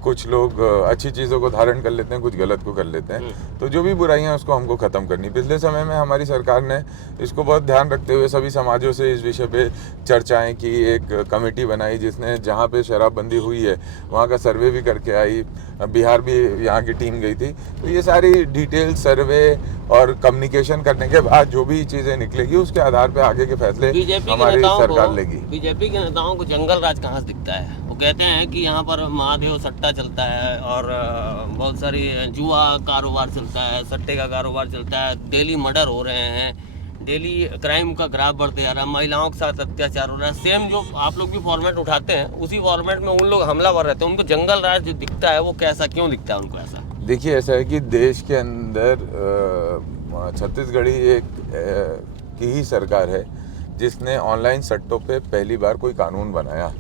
कुछ लोग अच्छी चीज़ों को धारण कर लेते हैं, कुछ गलत को कर लेते हैं। तो जो भी बुराइयां उसको हमको ख़त्म करनी। पिछले समय में हमारी सरकार ने इसको बहुत ध्यान रखते हुए सभी समाजों से इस विषय पे चर्चाएं की, एक कमेटी बनाई जिसने जहाँ पे शराबबंदी हुई है वहाँ का सर्वे भी करके आई। बिहार भी यहाँ की टीम गई थी। तो ये सारी डिटेल सर्वे और कम्युनिकेशन करने के बाद जो भी चीज़ें निकलेगी उसके आधार पर आगे के फैसले हमारी सरकार लेगी। बीजेपी के नेताओं को जंगल राज कहाँ से दिखता है? वो कहते हैं कि यहाँ पर महादेव सट्टा चलता है और बहुत सारी जुआ कारोबार चलता है, सट्टे का कारोबार चलता है, डेली मर्डर हो रहे हैं, डेली क्राइम का ग्राफ बढ़ते जा रहा है, महिलाओं के साथ अत्याचार हो रहा है। सेम जो आप लोग भी फॉर्मेट उठाते हैं उसी फॉर्मेट में उन लोग हमलावर रहते हैं। उनको जंगल राज जो दिखता है वो कैसा क्यों दिखता है उनको ऐसा? देखिए ऐसा है कि देश के अंदर छत्तीसगढ़ी एक की ही सरकार है जिसने ऑनलाइन सट्टों पे पहली बार कोई कानून बनाया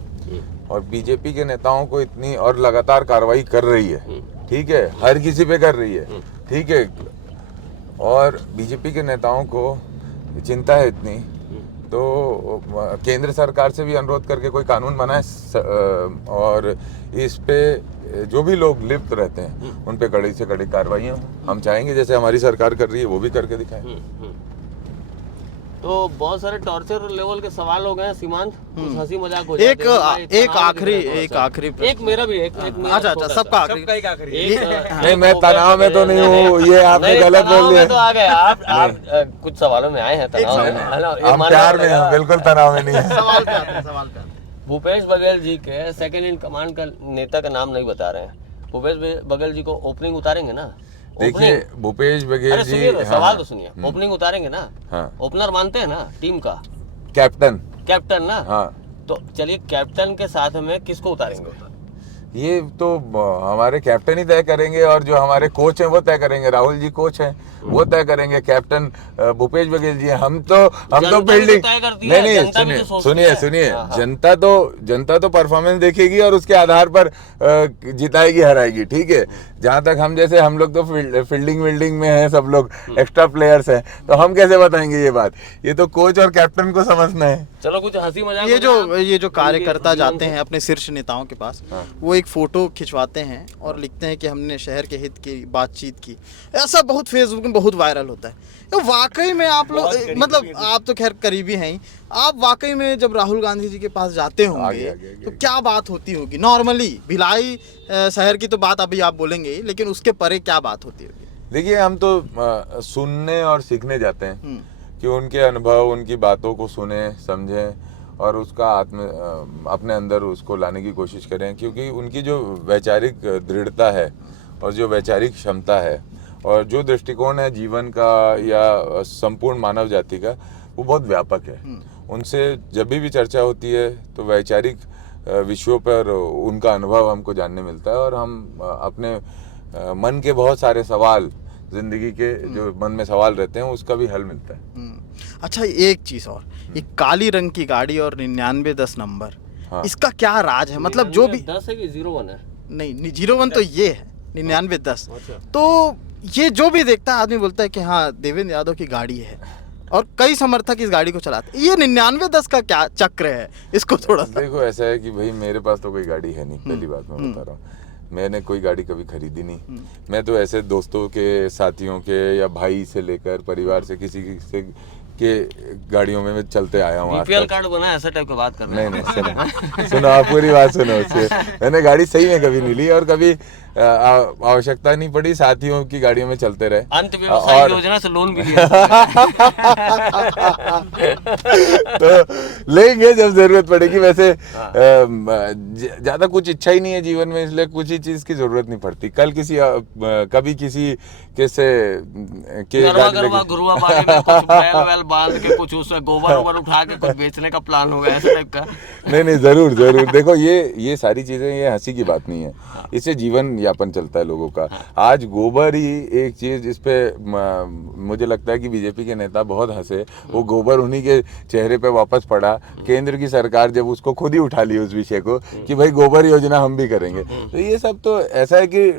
और बीजेपी के नेताओं को इतनी और लगातार कार्रवाई कर रही है। ठीक है, हर किसी पे कर रही है। ठीक है, और बीजेपी के नेताओं को चिंता है इतनी तो केंद्र सरकार से भी अनुरोध करके कोई कानून बनाए और इस पे जो भी लोग लिप्त रहते हैं उन पे कड़ी से कड़ी कार्रवाइयाँ हम चाहेंगे जैसे हमारी सरकार कर रही है वो भी करके दिखाएं। तो बहुत सारे टॉर्चर लेवल के सवाल हो गए सीमांत, कुछ हंसी मजाक हो जाते हैं। एक आखिरी एक मेरा भी एक मेरा अच्छा सबका आखिरी। नहीं मैं तनाव में तो नहीं हूँ, ये आपने गलत बोल दिया। तो आ गए आप कुछ सवालों में आए हैं तनाव में। हम प्यार में हैं, बिल्कुल तनाव में नहीं है। सवाल पे आते हैं, सवाल पे आते हैं। भूपेश बघेल जी के सेकंड इन कमांड का नेता का नाम नहीं बता रहे हैं। भूपेश बघेल जी को ओपनिंग उतारेंगे ना? देखिए भूपेश बघेल जी, सवाल तो सुनिए, ओपनिंग उतारेंगे ना? हाँ। ओपनर मानते हैं ना टीम का? कैप्टन ना? हाँ। तो चलिए कैप्टन के साथ में किसको उतारेंगे? ये तो हमारे कैप्टन ही तय करेंगे और जो हमारे कोच हैं वो तय करेंगे। राहुल जी कोच हैं, वो तय करेंगे। कैप्टन भूपेश बघेल जी हम तो फील्डिंग नहीं सुनिए जनता तो परफॉर्मेंस देखेगी और उसके आधार पर जिताएगी हराएगी। ठीक है, जहाँ तक हम लोग तो फील्डिंग में हैं, सब लोग एक्स्ट्रा प्लेयर्स हैं, तो हम कैसे बताएंगे ये बात? ये तो कोच और कैप्टन को समझना है। चलो कुछ हंसी मजाक। ये जो कार्यकर्ता जाते हैं अपने शीर्ष नेताओं के पास, वो एक फोटो खिंचवाते हैं और लिखते हैं कि हमने शहर के हित की बातचीत की। ऐसा बहुत फेसबुक में बहुत वायरल होता है। तो वाकई में आप लोग मतलब आप तो खैर करीबी हैं ही, आप वाकई में जब राहुल गांधी जी के पास जाते होंगे तो क्या बात होती होगी? नॉर्मली भिलाई शहर की तो बात अभी आप बोलेंगे, लेकिन उसके परे क्या बात होती होगी? देखिए हम तो सुनने और सीखने जाते हैं कि उनके अनुभव, उनकी बातों को सुने समझें और उसका अपने अंदर उसको लाने की कोशिश करें, क्योंकि उनकी जो वैचारिक दृढ़ता है और जो वैचारिक क्षमता है और जो दृष्टिकोण है जीवन का या संपूर्ण मानव जाति का, वो बहुत व्यापक है। उनसे जब भी चर्चा होती है तो वैचारिक विषयों पर उनका अनुभव हमको जानने मिलता है और हम अपने मन के बहुत सारे सवाल, जिंदगी के जो मन में सवाल रहते हैं, उसका भी हल मिलता है। अच्छा, एक चीज और, ये काली रंग की गाड़ी और 9910 नंबर, हाँ। इसका क्या राज है? मतलब जो भी 10 है कि 01 है? नहीं, 01 तो ये है, 9910। अच्छा। तो ये जो भी देखता है आदमी बोलता है कि हाँ देवेंद्र यादव की गाड़ी है, और कई समर्थक इस गाड़ी को चलाते हैं। ये 9910 का क्या चक्र है, इसको थोड़ा सा। देखो, ऐसा है कि भाई मेरे पास तो कोई गाड़ी है नहीं, पहली बात मैं बता रहा हूँ। मैंने कोई गाड़ी कभी खरीदी नहीं। मैं तो ऐसे दोस्तों के, साथियों के, या भाई से लेकर परिवार से किसी से के गाड़ियों में मैं चलते आया हूँ। बीपीएल कार्ड बना है, ऐसा टाइप का बात कर रहे हैं? नहीं, सुनो आप पूरी बात सुनो। उससे मैंने गाड़ी सही में कभी नहीं ली, और कभी आवश्यकता नहीं पड़ी, साथियों की गाड़ियों में चलते रहे। अंत व्यवसाय योजना से लोन भी लिया। तो लेंगे जब जरूरत पड़ेगी। वैसे ज्यादा कुछ इच्छा ही नहीं है जीवन में, इसलिए कुछ ही चीज की जरूरत नहीं पड़ती। कल कभी किसी गुरुआ बाड़ी में कुछ बैल वैल बांध के कुछ उसमें गोबर उठा के कुछ बेचने का प्लान होगा, ऐसा टाइप का? नहीं, जरूर। देखो, ये सारी चीजें, ये हंसी की बात नहीं है, इससे जीवन यापन चलता है लोगों का। आज गोबर ही एक चीज, जिस पे मुझे लगता है कि बीजेपी के नेता बहुत हंसे। वो गोबर उन्हीं के चेहरे पे वापस पड़ा। केंद्र की सरकार जब उसको खुद ही उठा ली उस विषय को कि भाई गोबर योजना हम भी करेंगे। तो ये सब तो ऐसा है कि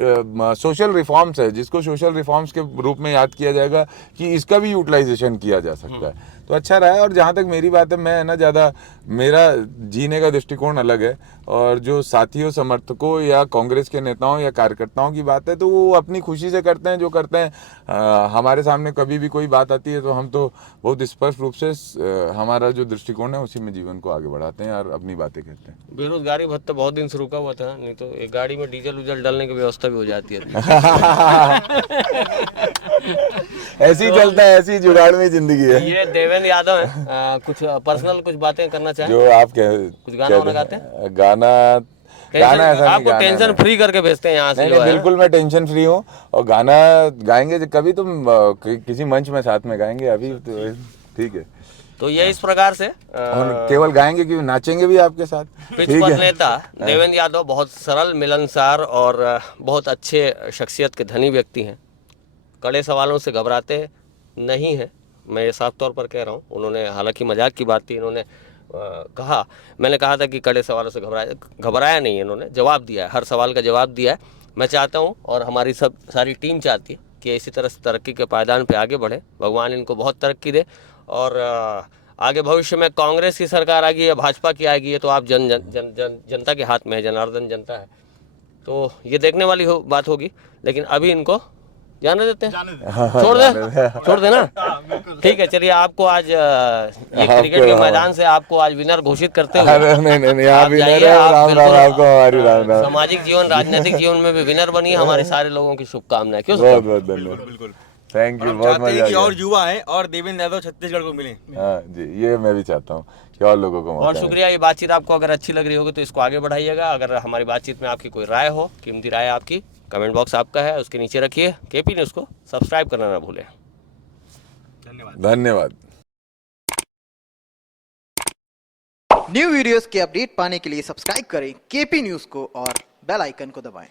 सोशल रिफॉर्म्स है, जिसको सोशल रिफॉर्म्स के रूप में याद किया जाएगा कि इसका भी यूटिलाइजेशन किया जा सकता है। तो अच्छा रहा है। और जहाँ तक मेरी बात है, मैं ना ज़्यादा, मेरा जीने का दृष्टिकोण अलग है, और जो साथियों, समर्थकों या कांग्रेस के नेताओं या कार्यकर्ताओं की बात है, तो वो अपनी खुशी से करते हैं जो करते हैं। हमारे सामने कभी भी कोई बात आती है तो हम तो बहुत स्पष्ट रूप से हमारा जो दृष्टिकोण है उसी में जीवन को आगे बढ़ाते हैं और अपनी बातें कहते हैं। बेरोजगारी भत्ता बहुत दिन से रुका हुआ था, नहीं तो एक गाड़ी में डीजल उजल डालने की व्यवस्था भी हो जाती है। ऐसे ही चलता है, ऐसी जुगाड़ में जिंदगी है। ये देवेंद्र यादव है, कुछ पर्सनल कुछ बातें करना चाहें? जो आप कुछ गाना वाना गाते हैं? गाना ऐसा आपको टेंशन फ्री करके भेजते हैं यहाँ से? नहीं, बिल्कुल मैं टेंशन फ्री हूँ, और गाना गाएंगे कभी तुम किसी मंच में साथ में गाएंगे। अभी तो ठीक है। तो ये इस प्रकार से केवल गाएंगे कि नाचेंगे भी आपके साथ। पिच पर नेता देवेंद्र यादव बहुत सरल, मिलनसार और बहुत अच्छे शख्सियत के धनी व्यक्ति हैं। कड़े सवालों से घबराते नहीं हैं, मैं ये साफ तौर पर कह रहा हूँ। उन्होंने, हालांकि मजाक की बात थी, इन्होंने कहा, मैंने कहा था कि कड़े सवालों से घबराया नहीं, इन्होंने जवाब दिया है, हर सवाल का जवाब दिया है। मैं चाहता हूँ, और हमारी सारी टीम चाहती है कि इसी तरह से तरक्की के पायदान पे आगे बढ़े। भगवान इनको बहुत तरक्की दे, और आगे भविष्य में कांग्रेस की सरकार आएगी या भाजपा की आएगी, ये तो आप जनता के हाथ में है, जनार्दन जनता है, तो ये देखने वाली बात होगी। लेकिन अभी इनको जाने देते हैं, छोड़ देना। ठीक है, चलिए, आपको आज ये क्रिकेट के मैदान से आपको आज विनर घोषित करते हुए, नहीं, आप जाइए, आपको हमारी राम। सामाजिक जीवन, राजनीतिक जीवन में भी विनर बनिए। हमारे सारे लोगों की शुभकामनाएं। क्यों? बहुत धन्यवाद। बिल्कुल, थैंक यू, बहुत मजा आया। और युवा है और देवेंद्र यादव छत्तीसगढ़ को मिले। हाँ जी, ये मैं भी चाहता हूँ कि और लोगों को। बहुत शुक्रिया। ये बातचीत आपको अगर अच्छी लग रही होगी तो इसको आगे बढ़ाइएगा। अगर हमारी बातचीत में आपकी कोई राय हो, कीमती राय आपकी, कमेंट बॉक्स आपका है, उसके नीचे रखिए। केपी न्यूज़ को सब्सक्राइब करना ना भूलें। धन्यवाद। न्यू वीडियोस के अपडेट पाने के लिए सब्सक्राइब करें केपी न्यूज़ को और बेल आइकन को दबाएं।